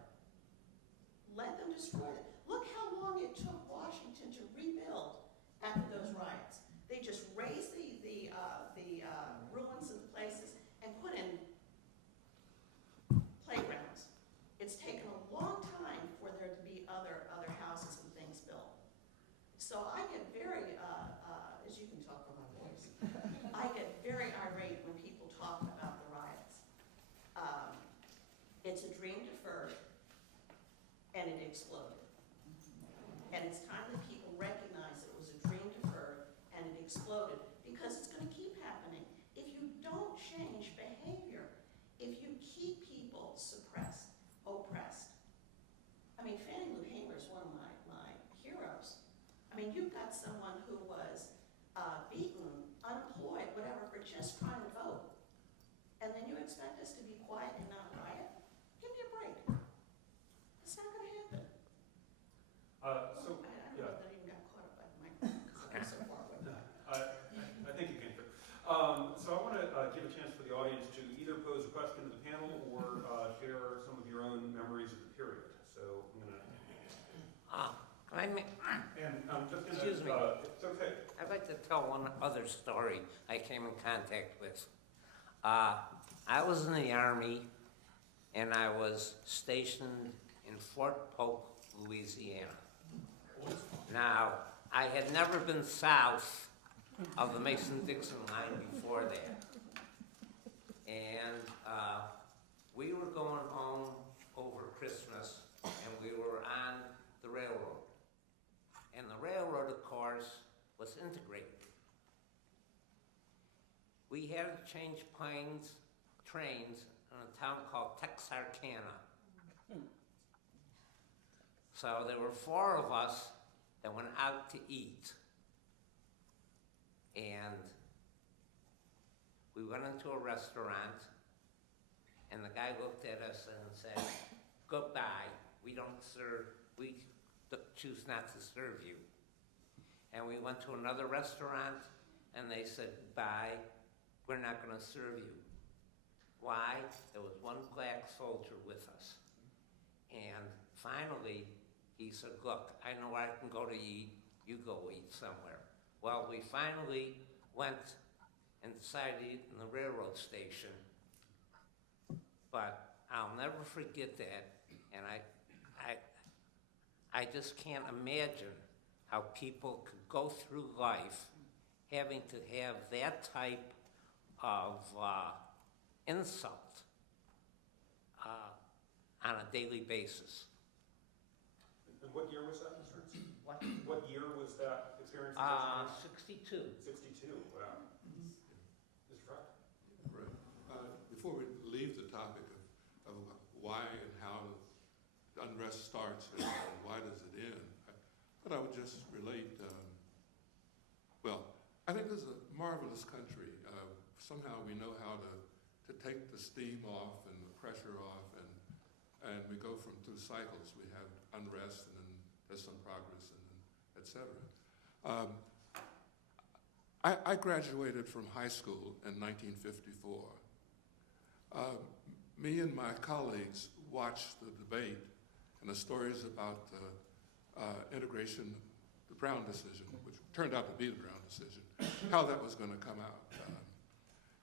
Let them destroy it. Look how long it took Washington to rebuild after those riots. They just razed the ruins of the places and put in playgrounds. It's taken a long time for there to be other houses and things built. So I get very, as you can tell from my voice, I get very irate when people talk about the riots. It's a dream deferred, and it exploded. And it's time that people recognize that it was a dream deferred, and it exploded, because it's going to keep happening. If you don't change behavior, if you keep people suppressed, oppressed. I mean, Fannie Lou Hamer is one of my heroes. I mean, you've got someone who was beaten, unemployed, whatever, for just trying to vote. And then you expect us to be quiet and not riot? Give me a break. It's not going to happen. So, I don't yeah. know that I even got caught up by the microphone because I'm so far away. I think you can. So I want to give a chance for the audience to either pose a question to the panel or share some of your own memories of the period. So I'm going to... Can I make... And I'm just going to... Excuse me. It's okay. I'd like to tell one other story I came in contact with. I was in the Army, and I was stationed in Fort Polk, Louisiana. Now, I had never been south of the Mason-Dixon line before that. And we were going home over Christmas, and we were on the railroad. And the railroad, of course, was integrated. We had to change trains in a town called Texarkana. So there were 4 of us that went out to eat. And we went into a restaurant, and the guy looked at us and said, "Goodbye, we choose not to serve you." And we went to another restaurant, and they said, "Goodbye, we're not going to serve you." Why? There was one black soldier with us. And finally, he said, look, I know I can go to eat, you go eat somewhere. Well, we finally went and decided to eat in the railroad station. But I'll never forget that, and I just can't imagine how people could go through life having to have that type of insult on a daily basis. And what year was that, Mr. Ernst? What? What year was that experience? 62. 62, wow. Mr. Frye? Right. Before we leave the topic of why and how the unrest starts and why does it end, I would just relate, well, I think this is a marvelous country. Somehow we know how to take the steam off and the pressure off, and we go through cycles. We have unrest, and then there's some progress, and then et cetera. I graduated from high school in 1954. Me and my colleagues watched the debate and the stories about the integration, the Brown decision, which turned out to be the Brown decision, how that was going to come out.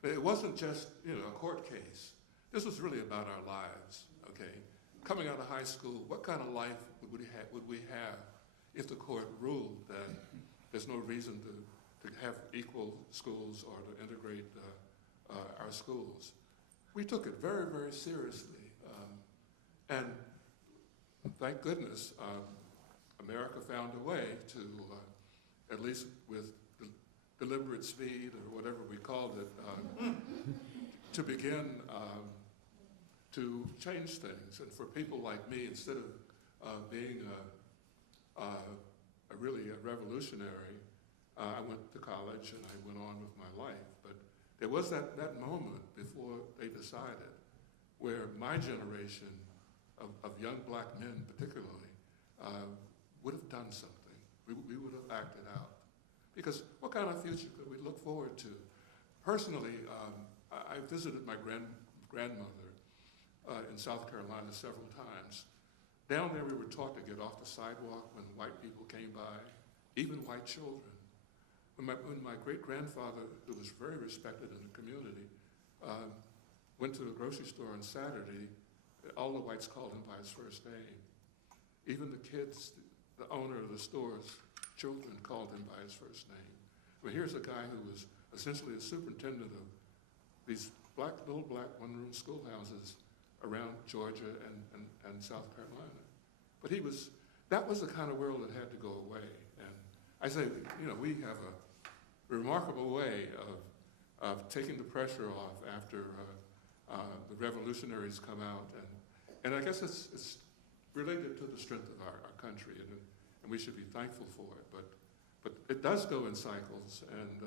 It wasn't just, a court case. This was really about our lives, okay? Coming out of high school, what kind of life would we have if the court ruled that there's no reason to have equal schools or to integrate our schools? We took it very, very seriously. And thank goodness, America found a way to, at least with deliberate speed or whatever we called it, to begin to change things. And for people like me, instead of being really a revolutionary, I went to college and I went on with my life. But there was that moment before they decided where my generation of young black men particularly would have done something. We would have acted out. Because what kind of future could we look forward to? Personally, I visited my grandmother in South Carolina several times. Down there we were taught to get off the sidewalk when white people came by, even white children. When my great-grandfather, who was very respected in the community, went to the grocery store on Saturday, all the whites called him by his first name. Even the kids, the owner of the store's children called him by his first name. Well, here's a guy who was essentially a superintendent of these little black one-room schoolhouses around Georgia and South Carolina. But that was the kind of world that had to go away. And I say, we have a remarkable way of taking the pressure off after the revolutionaries come out. And I guess it's related to the strength of our country, and we should be thankful for it. But it does go in cycles, and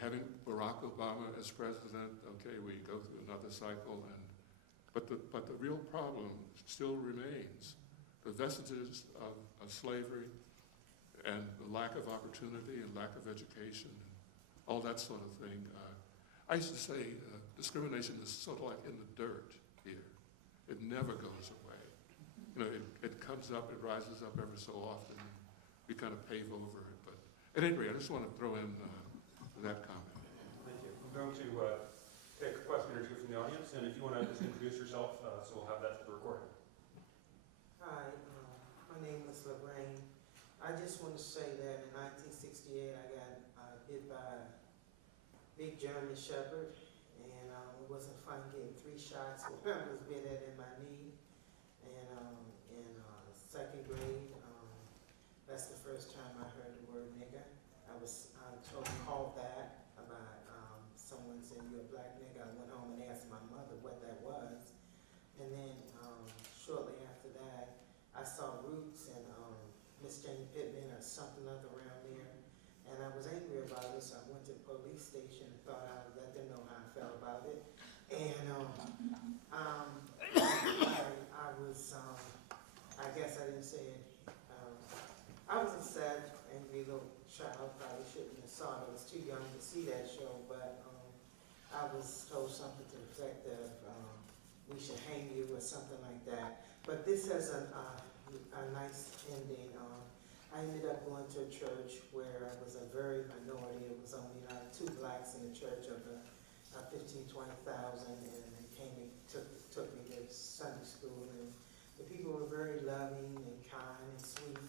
having Barack Obama as president, okay, we go through another cycle, but the real problem still remains. The vestiges of slavery and the lack of opportunity and lack of education, and all that sort of thing. I used to say discrimination is sort of like in the dirt here. It never goes away. It comes up, it rises up every so often, and we kind of pave over it. But at any rate, I just want to throw in that comment. Thank you. I'm going to take a question or two from the audience, and if you want to just introduce yourself, so we'll have that for the recording. Hi, my name is Lorraine. I just want to say that in 1968 I got hit by a big German Shepherd, and it wasn't fun getting 3 shots. I was bit at in my knee, and in second grade, that's the first time I heard the word nigger. I was called that about someone saying you're a black nigger. I went home and asked my mother what that was, and then shortly after that, I saw Roots and Miss Jane Pittman or something other around there, and I was angry about it, so I went to the police station and thought I would let them know how I felt about it. And I was, I guess I didn't say it. I was a sad, angry little child. Probably shouldn't have saw it. I was too young to see that show, but I was told something to the effect of we should hang you or something like that. But this has a nice ending. I ended up going to a church where it was a very minority. It was only 2 blacks in the church of the 15, 20,000, and they came and took me to Sunday school. And the people were very loving and kind and sweet.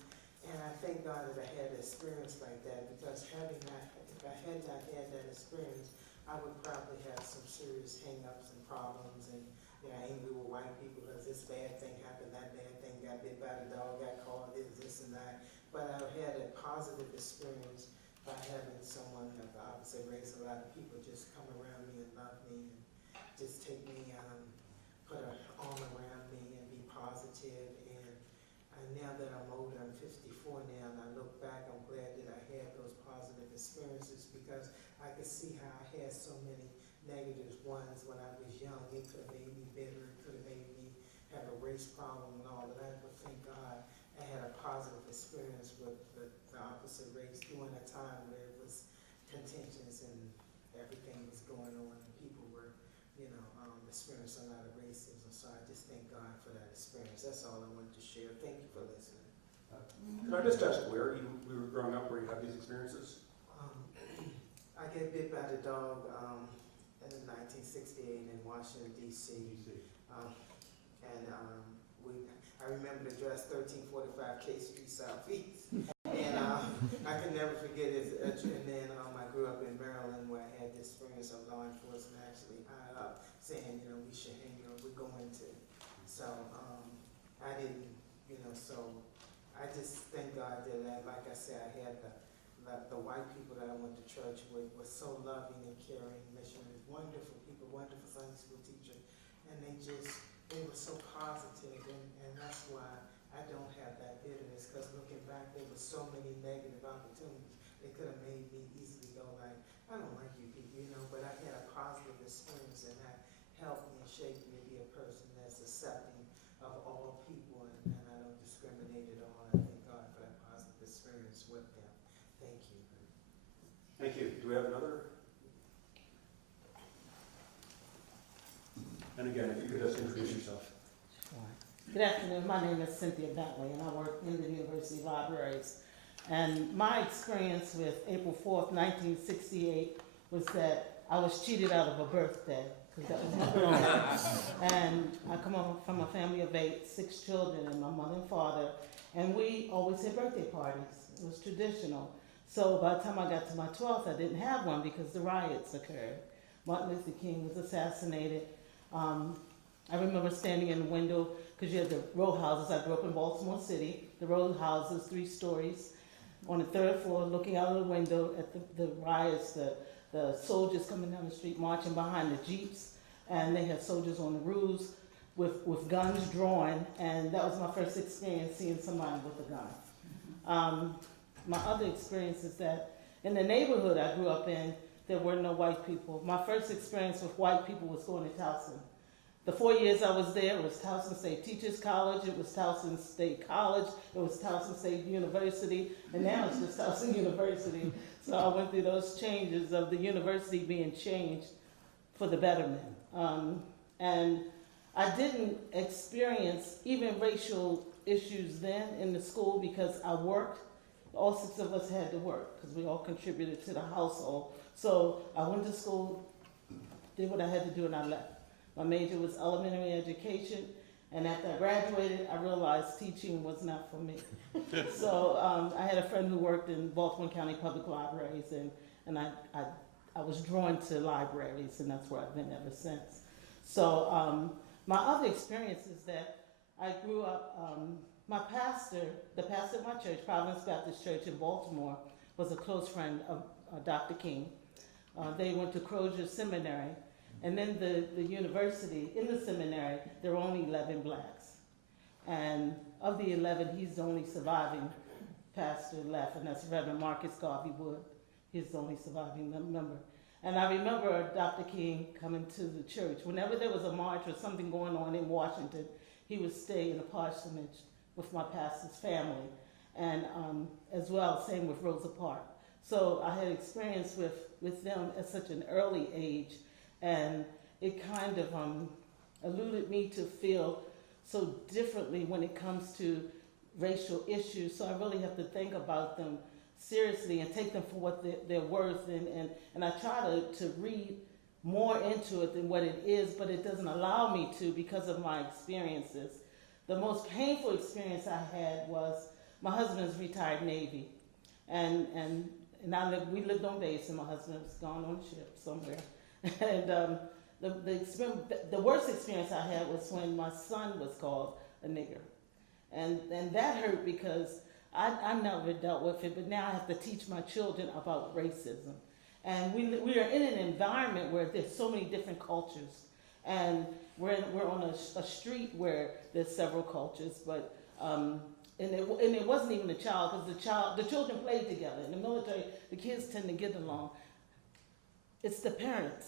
And I thank God that I had an experience like that, because if I had not had that experience, I would probably have some serious hang-ups and problems, and angry with white people because this bad thing happened, that bad thing, got bit by the dog, got caught, this and that. But I had a positive experience by having someone of the opposite race. A lot of people just come around me and love me and just take me, put an arm around me and be positive. And now that I'm older, I'm 54 now, and I look back, I'm glad that I had those positive experiences, because I could see how I had so many negative ones when I was young. It could have made me bitter, it could have made me have a race problem and all that, but thank God I had a positive experience with the opposite race during a time where it was contentious and everything was going on and people were, experiencing a lot of racism. So I just thank God for that experience. That's all I wanted to share. Thank you for listening. Could I just ask where you were growing up, where you had these experiences? I got bit by the dog in 1968 in Washington, D.C. I remember the address 1345 K Street Southeast. And I can never forget it. And then I grew up in Maryland, where I had the experience of law enforcement actually high up saying, we should hang on, we're going to. So I didn't, so I just thank God that, like I said, I had the white people that I went to church with were so loving and caring, missionaries, wonderful people, wonderful Sunday school teacher, and they were so positive, and that's why I don't have that bitterness, because looking back, there were so many negative opportunities. They could have made me easily go like, I don't like you people, but I had a positive experience, and that helped me and shaped me to be a person that's accepting of all people, and I don't discriminate at all. I thank God for that positive experience with them. Thank you. Thank you. Do we have another? And again, if you could just introduce yourself. Good afternoon. My name is Cynthia Bentley, and I work in the university libraries. And my experience with April 4th, 1968 was that I was cheated out of a birthday, because that was my birthday. And I come from a family of 6 children, and my mother and father, and we always had birthday parties. It was traditional. So by the time I got to my 12th, I didn't have one because the riots occurred. Martin Luther King was assassinated. I remember standing in the window, because you had the row houses. I grew up in Baltimore City. The row houses, 3 stories. On the 3rd floor, looking out of the window at the riots, the soldiers coming down the street, marching behind the Jeeps. And they had soldiers on the roofs with guns drawn. And that was my first experience seeing somebody with a gun. My other experience is that in the neighborhood I grew up in, there were no white people. My first experience with white people was going to Towson. The 4 years I was there, it was Towson State Teachers College, it was Towson State College, it was Towson State University, and now it's just Towson University. So I went through those changes of the university being changed for the betterment. And I didn't experience even racial issues then in the school because I worked. All 6 of us had to work because we all contributed to the household. So I went to school, did what I had to do, and I left. My major was elementary education, and after I graduated, I realized teaching was not for me. So I had a friend who worked in Baltimore County Public Libraries, and I was drawn to libraries, and that's where I've been ever since. So my other experience is that I grew up, my pastor, the pastor of my church, Providence Baptist Church in Baltimore, was a close friend of Dr. King. They went to Crozier Seminary, and then the university, in the seminary, there were only 11 blacks. And of the 11, he's the only surviving pastor left, and that's Reverend Marcus Garvey Wood. He's the only surviving member. And I remember Dr. King coming to the church. Whenever there was a march or something going on in Washington, he would stay in a parsonage with my pastor's family. And as well, same with Rosa Parks. So I had experience with them at such an early age, and it kind of eluded me to feel so differently when it comes to racial issues. So I really have to think about them seriously and take them for what they're worth. And I try to read more into it than what it is, but it doesn't allow me to because of my experiences. The most painful experience I had was my husband's retired Navy. And we lived on base, and my husband was gone on a ship somewhere. And the worst experience I had was when my son was called a nigger. And that hurt because I never dealt with it, but now I have to teach my children about racism. And we are in an environment where there's so many different cultures. And we're on a street where there's several cultures, but and it wasn't even the child, because the children played together. In the military, the kids tend to get along. It's the parents.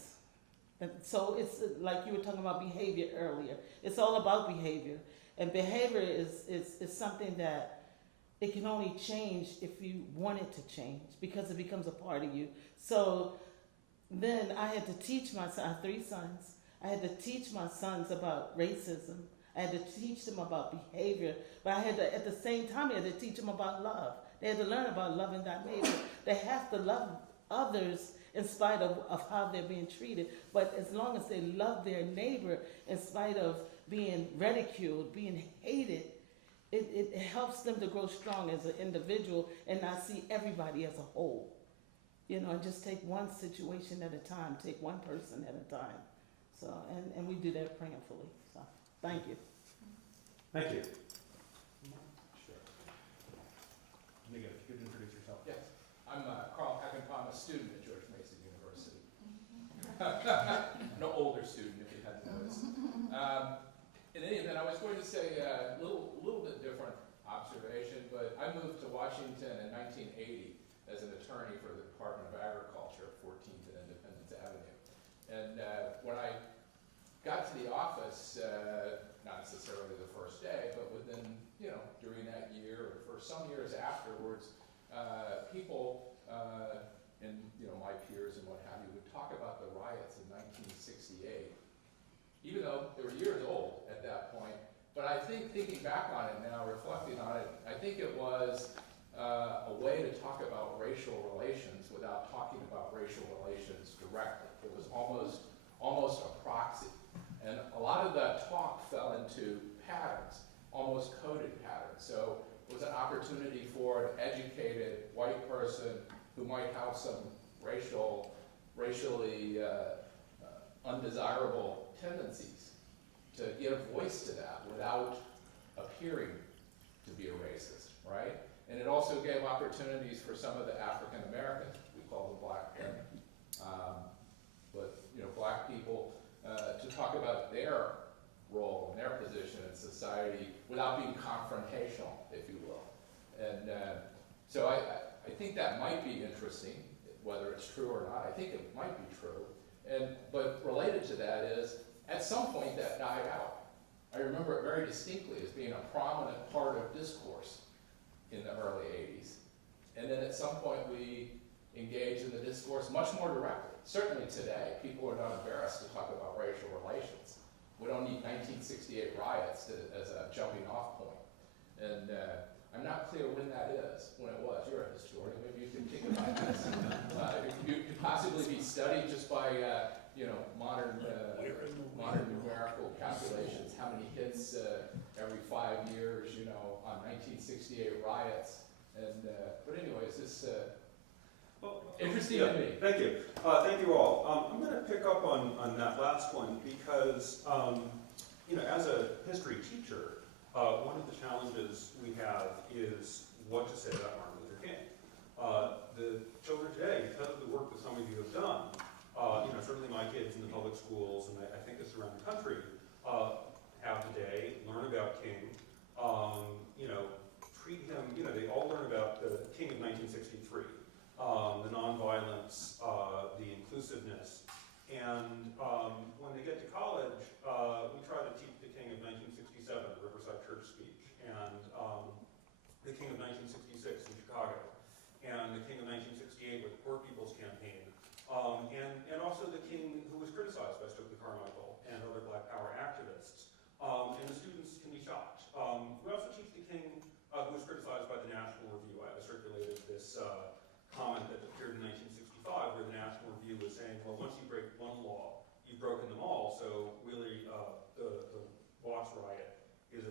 And so it's like you were talking about behavior earlier. It's all about behavior. And behavior is something that it can only change if you want it to change, because it becomes a part of you. So then I had to teach my son, I have 3 sons. I had to teach my sons about racism. I had to teach them about behavior, but I had to, at the same time, I had to teach them about love. They had to learn about loving thy neighbor. They have to love others in spite of how they're being treated. But as long as they love their neighbor in spite of being ridiculed, being hated, it helps them to grow strong as an individual and not see everybody as a whole. You know, and just take one situation at a time, take one person at a time. So, and we do that prayerfully. So, thank you. Thank you. Sure. Niga, if you could introduce yourself. Yes, I'm Carl Hackenpom, a student at George Mason University. No older student, if you hadn't noticed. In any event, I was going to say a little bit different observation, but I moved to Washington in 1980 as an attorney for the Department of Agriculture, 14th and Independence Avenue. And when I got to the office, not necessarily the first day, but within, during that year or for some years afterwards, people and, my peers and what have you would talk about the riots in 1968, even though they were years old at that point. But I think thinking back on it now, reflecting on it, I think it was a way to talk about racial relations without talking about racial relations directly. It was almost a proxy. And a lot of that talk fell into patterns, almost coded patterns. So it was an opportunity for an educated white person who might have some racially undesirable tendencies to give voice to that without appearing to be a racist, right? And it also gave opportunities for some of the African Americans, we call them black men, but black people to talk about their role and their position in society without being confrontational, if you will. And so I think that might be interesting, whether it's true or not. I think it might be true. But related to that is, at some point that died out. I remember it very distinctly as being a prominent part of discourse in the early 80s. And then at some point we engaged in the discourse much more directly. Certainly today, people are not embarrassed to talk about racial relations. We don't need 1968 riots as a jumping off point. And I'm not clear when that is, when it was. You're a historian, maybe you can think about this. You could possibly be studied just by modern numerical calculations, how many hits every 5 years, on 1968 riots. And but anyways, this interesting to me. Thank you. Thank you all. I'm going to pick up on that last one because, as a history teacher, one of the challenges we have is what to say about Martin Luther King. The children today, because of the work that some of you have done, certainly my kids in the public schools, and I think it's around the country, have today learn about King, treat him, they all learn about the King of 1963, the nonviolence, the inclusiveness, and when they get to college, we try to teach the King of 1967, the Riverside Church speech, and the King of 1966 in Chicago, and the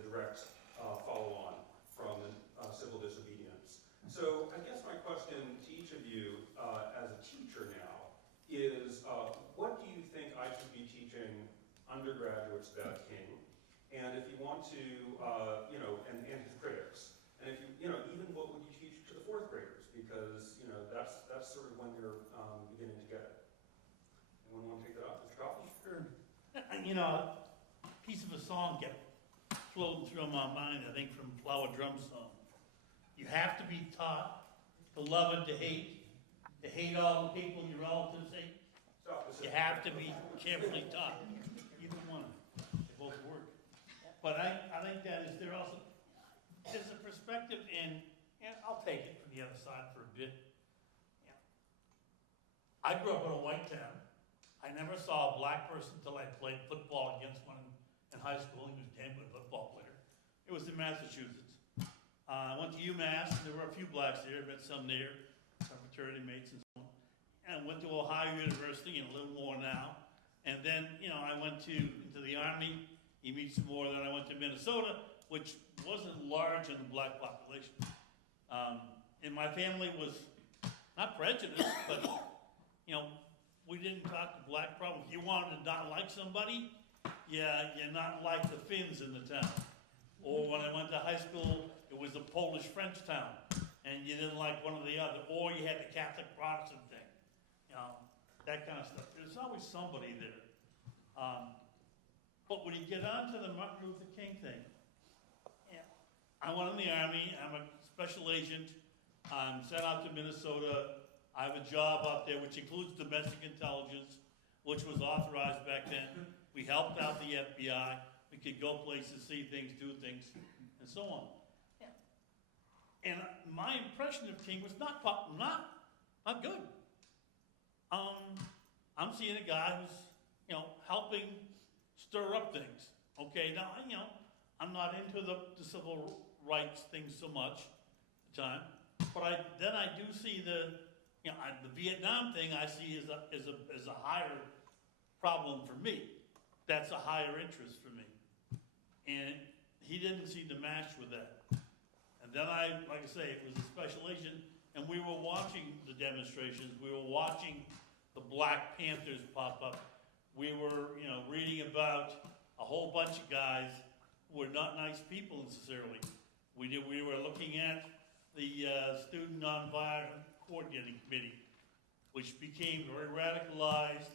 direct follow-on from civil disobedience. So I guess my question to each of you as a teacher now is, what do you think I should be teaching undergraduates about King? And if you want to, and his critics, and if you, even what would you teach to the fourth graders? Because, that's sort of when they're beginning to get it. Anyone want to take that up, Mr. Coffin? Sure. A piece of a song kept floating through my mind, I think from Flower Drum Song. You have to be taught to love and to hate all the people your relatives hate. You have to be carefully taught. Either one, they both work. But I think that is there also, there's a perspective in, and I'll take it from the other side for a bit. I grew up in a white town. I never saw a black person until I played football against one in high school. He was a damn good football player. It was in Massachusetts. I went to UMass, and there were a few blacks there. I met some there, some fraternity mates and so on. And I went to Ohio University, and a little more now. And then, I went into the Army. You meet some more. Then I went to Minnesota, which wasn't large in the black population. And my family was not prejudiced, but, we didn't talk to black problems. You wanted to not like somebody, you're not like the Finns in the town. Or when I went to high school, it was a Polish-French town, and you didn't like one or the other. Or you had the Catholic-Protestant thing, that kind of stuff. There's always somebody there. But when you get on to the Martin Luther King thing, I went in the Army. I'm a special agent. I'm sent out to Minnesota. I have a job out there which includes domestic intelligence, which was authorized back then. We helped out the FBI. We could go places, see things, do things, and so on. And my impression of King was not good. I'm seeing a guy who's, helping stir up things. Okay, now, I'm not into the civil rights thing so much at the time, but I do see the Vietnam thing I see as a higher problem for me. That's a higher interest for me. And he didn't seem to match with that. And then like I say, it was a special agent, and we were watching the demonstrations. We were watching the Black Panthers pop up. We were, reading about a whole bunch of guys who were not nice people necessarily. We were looking at the Student Nonviolent Coordinating Committee, which became very radicalized,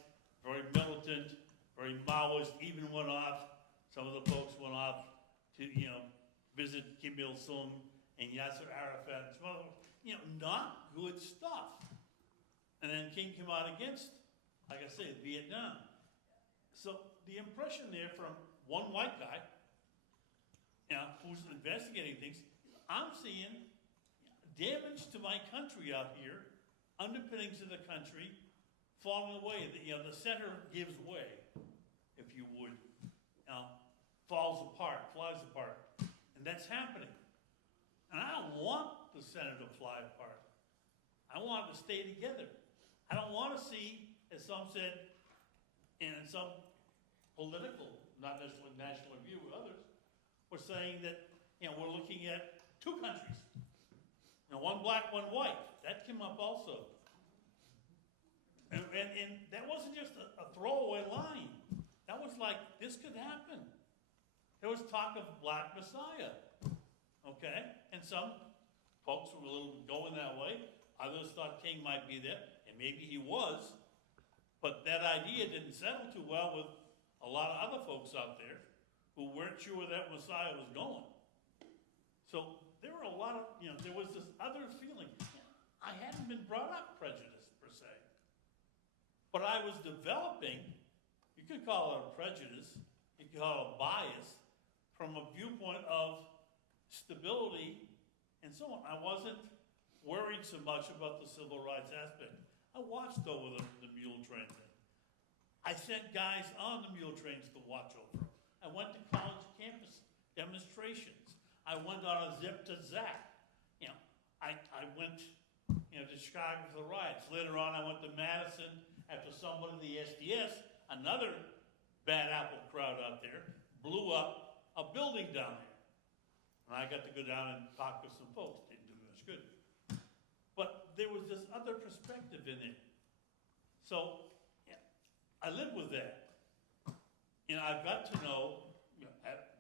very militant, very Maoist, even went off. Some of the folks went off to, visit Kim Il-sung and Yasser Arafat. Some other, not good stuff. And then King came out against, like I say, Vietnam. So the impression there from one white guy, who's investigating things, I'm seeing damage to my country out here, underpinnings of the country, falling away. The center gives way, if you would, falls apart, flies apart. And that's happening. And I don't want the center to fly apart. I want it to stay together. I don't want to see, as some said, and in some political, not necessarily National Review or others, were saying that, we're looking at two countries. One black, one white. That came up also. And that wasn't just a throwaway line. That was like, this could happen. There was talk of Black Messiah. Okay? And some folks were a little going that way. Others thought King might be there, and maybe he was. But that idea didn't settle too well with a lot of other folks out there who weren't sure where that Messiah was going. So there were a lot of, there was this other feeling. I hadn't been brought up prejudiced, per se. But I was developing, you could call it a prejudice, you could call it a bias, from a viewpoint of stability and so on. I wasn't worried so much about the civil rights aspect. I watched over the mule train thing. I sent guys on the mule trains to watch over them. I went to college campus demonstrations. I went on a zip to Zach. I went, to Chicago for the riots. Later on, I went to Madison after someone in the SDS, another bad apple crowd out there, blew up a building down there. And I got to go down and talk with some folks, didn't do much good. But there was this other perspective in it. So, yeah, I live with that. And I've got to know,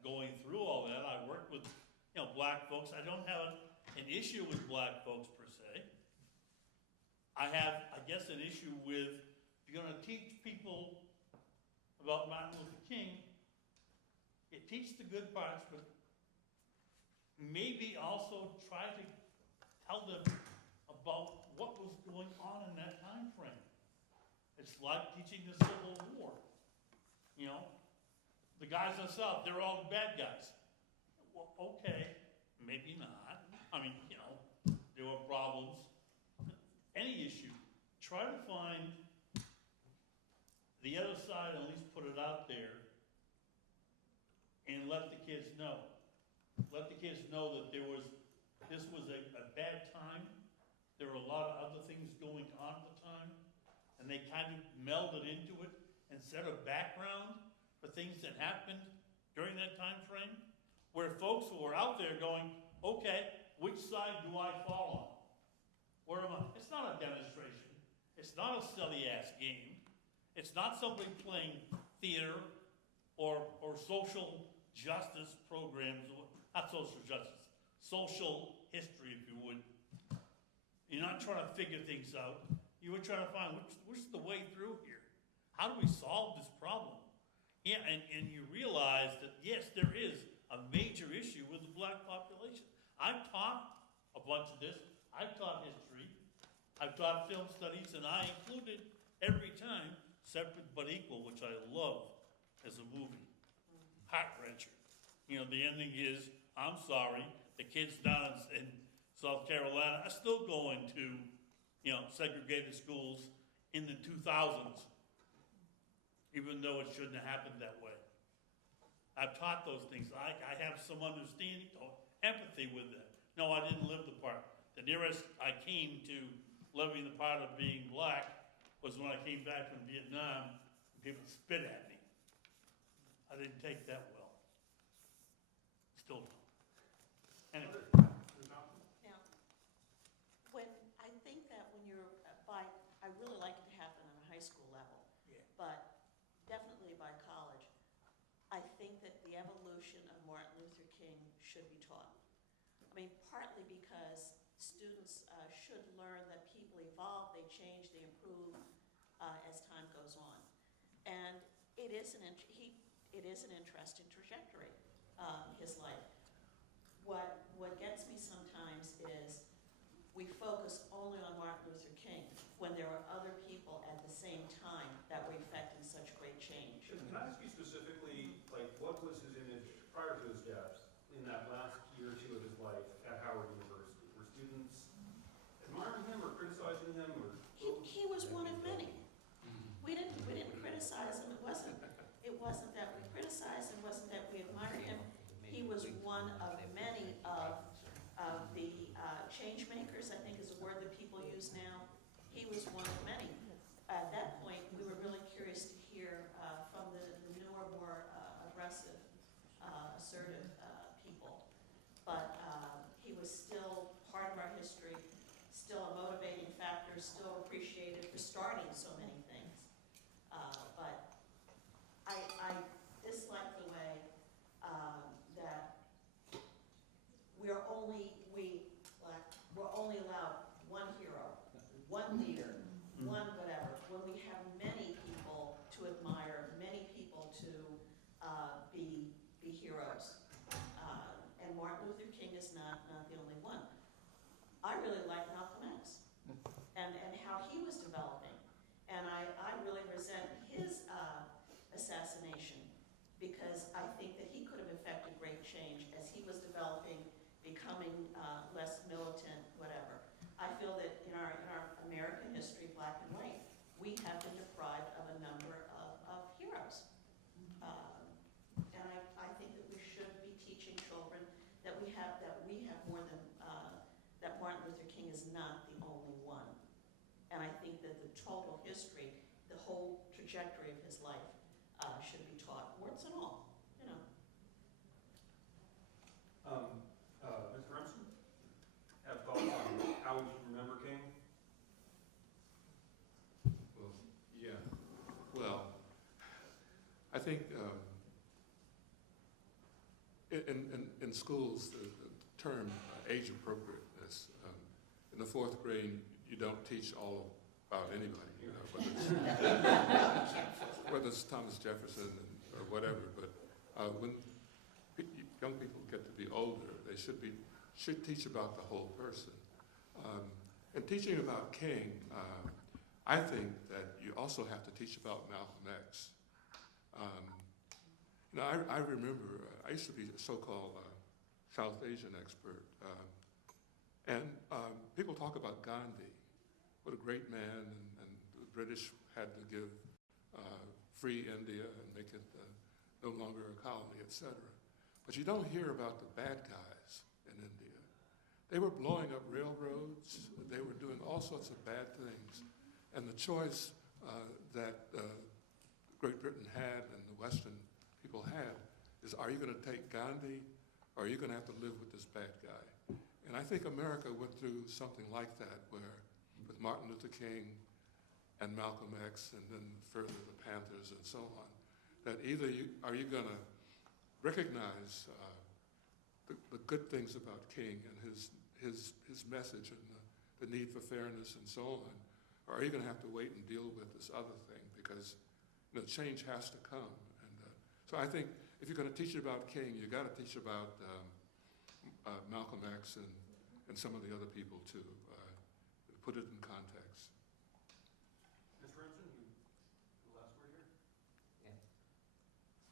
going through all that, I worked with, black folks. I don't have an issue with black folks per se. I have, I guess, an issue with, if you're gonna teach people about Martin Luther King, teach the good parts, but maybe also try to tell them about what was going on in that time frame. It's like teaching the Civil War. The guys in the South, they're all the bad guys. Well, okay, maybe not. I mean, there were problems. Any issue, try to find the other side, at least put it out there, and let the kids know. Let the kids know that this was a bad time. There were a lot of other things going on at the time, and they kind of melded into it and set a background for things that happened during that time frame, where folks who were out there going, okay, which side do I fall on? Where am I? It's not a demonstration. It's not a silly-ass game. It's not somebody playing theater or social justice programs, not social justice, social history, if you would. You're not trying to figure things out. You were trying to find what's the way through here. How do we solve this problem? Yeah, and you realize that, yes, there is a major issue with the black population. I've taught a bunch of this. I've taught history. I've taught film studies, and I included every time Separate But Equal, which I love as a movie. Heart-wrencher. The ending is, I'm sorry, the kids down in South Carolina are still going to, segregated schools in the 2000s, even though it shouldn't have happened that way. I've taught those things. I have some understanding, empathy with that. No, I didn't live the part. The nearest I came to living the part of being black was when I came back from Vietnam and people spit at me. I didn't take that well. Still don't. Anyway. Now, I think that when you're I really like it to happen on a high school level, but definitely by college, I think that the evolution of Martin Luther King should be taught. I mean, partly because students should learn that people evolve, they change, they improve as time goes on. And it is an interesting trajectory, his life. What gets me sometimes is we focus only on Martin Luther King when there were other people at the same time that were effecting such great change. Can I ask you specifically, what was his image prior to his death in that last year or two of his life at Howard University? Were students admiring him or criticizing him? He was one of many. We didn't criticize him. It wasn't that we criticized him. It wasn't that we admired him. He was one of many of the change makers, I think is a word that people use now. He was one of many. At that point, we were really curious to hear from the newer, more aggressive, assertive people. But he was still part of our history, still a motivating factor, still appreciated for starting so many things. But I dislike the way that we're only allowed one hero, one leader, one whatever, when we have many people to admire, many people to be heroes. And Martin Luther King is not the only one. I really like Malcolm X and how he was developing. And I really resent his assassination because I think that he could have effected great change as he was developing, becoming less militant, whatever. I feel that in our American history, black and white, we have been deprived of a number of heroes. And I think that we should be teaching children that we have more than, that Martin Luther King is not the only one. And I think that the total history, the whole trajectory of his life should be taught, warts and all, schools, the term age appropriateness. In the 4th grade, you don't teach all about anybody, you know, whether it's Thomas Jefferson or whatever. But when young people get to be older, they should teach about the whole person. And teaching about King, I think that you also have to teach about Malcolm X. You know, I remember, I used to be a so-called South Asian expert, and people talk about Gandhi, what a great man, and the British had to give free India and make it no longer a colony, etc. But you don't hear about the bad guys in India. They were blowing up railroads, they were doing all sorts of bad things, and the choice that Great Britain had and the Western people had is, are you going to take Gandhi, or are you going to have to live with this bad guy? And I think America went through something like that, where with Martin Luther King and Malcolm X, and then further the Panthers and so on, that either are you going to recognize the good things about King and his message and the need for fairness and so on, or are you going to have to wait and deal with this other thing, because you know, change has to come. And so I think if you're going to teach about King, you got to teach about Malcolm X and some of the other people too. Put it in context. Mr. Remson, the last word here?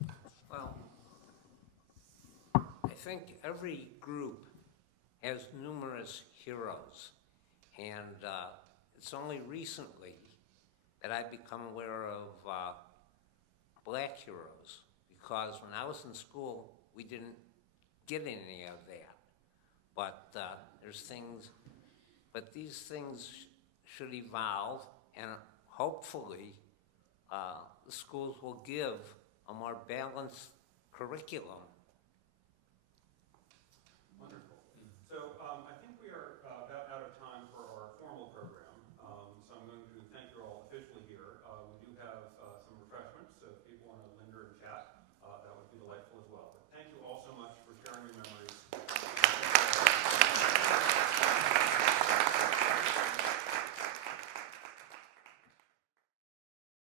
Yeah. Well, I think every group has numerous heroes, and it's only recently that I've become aware of black heroes, because when I was in school, we didn't get any of that. But there's things, but these things should evolve, and hopefully the schools will give a more balanced curriculum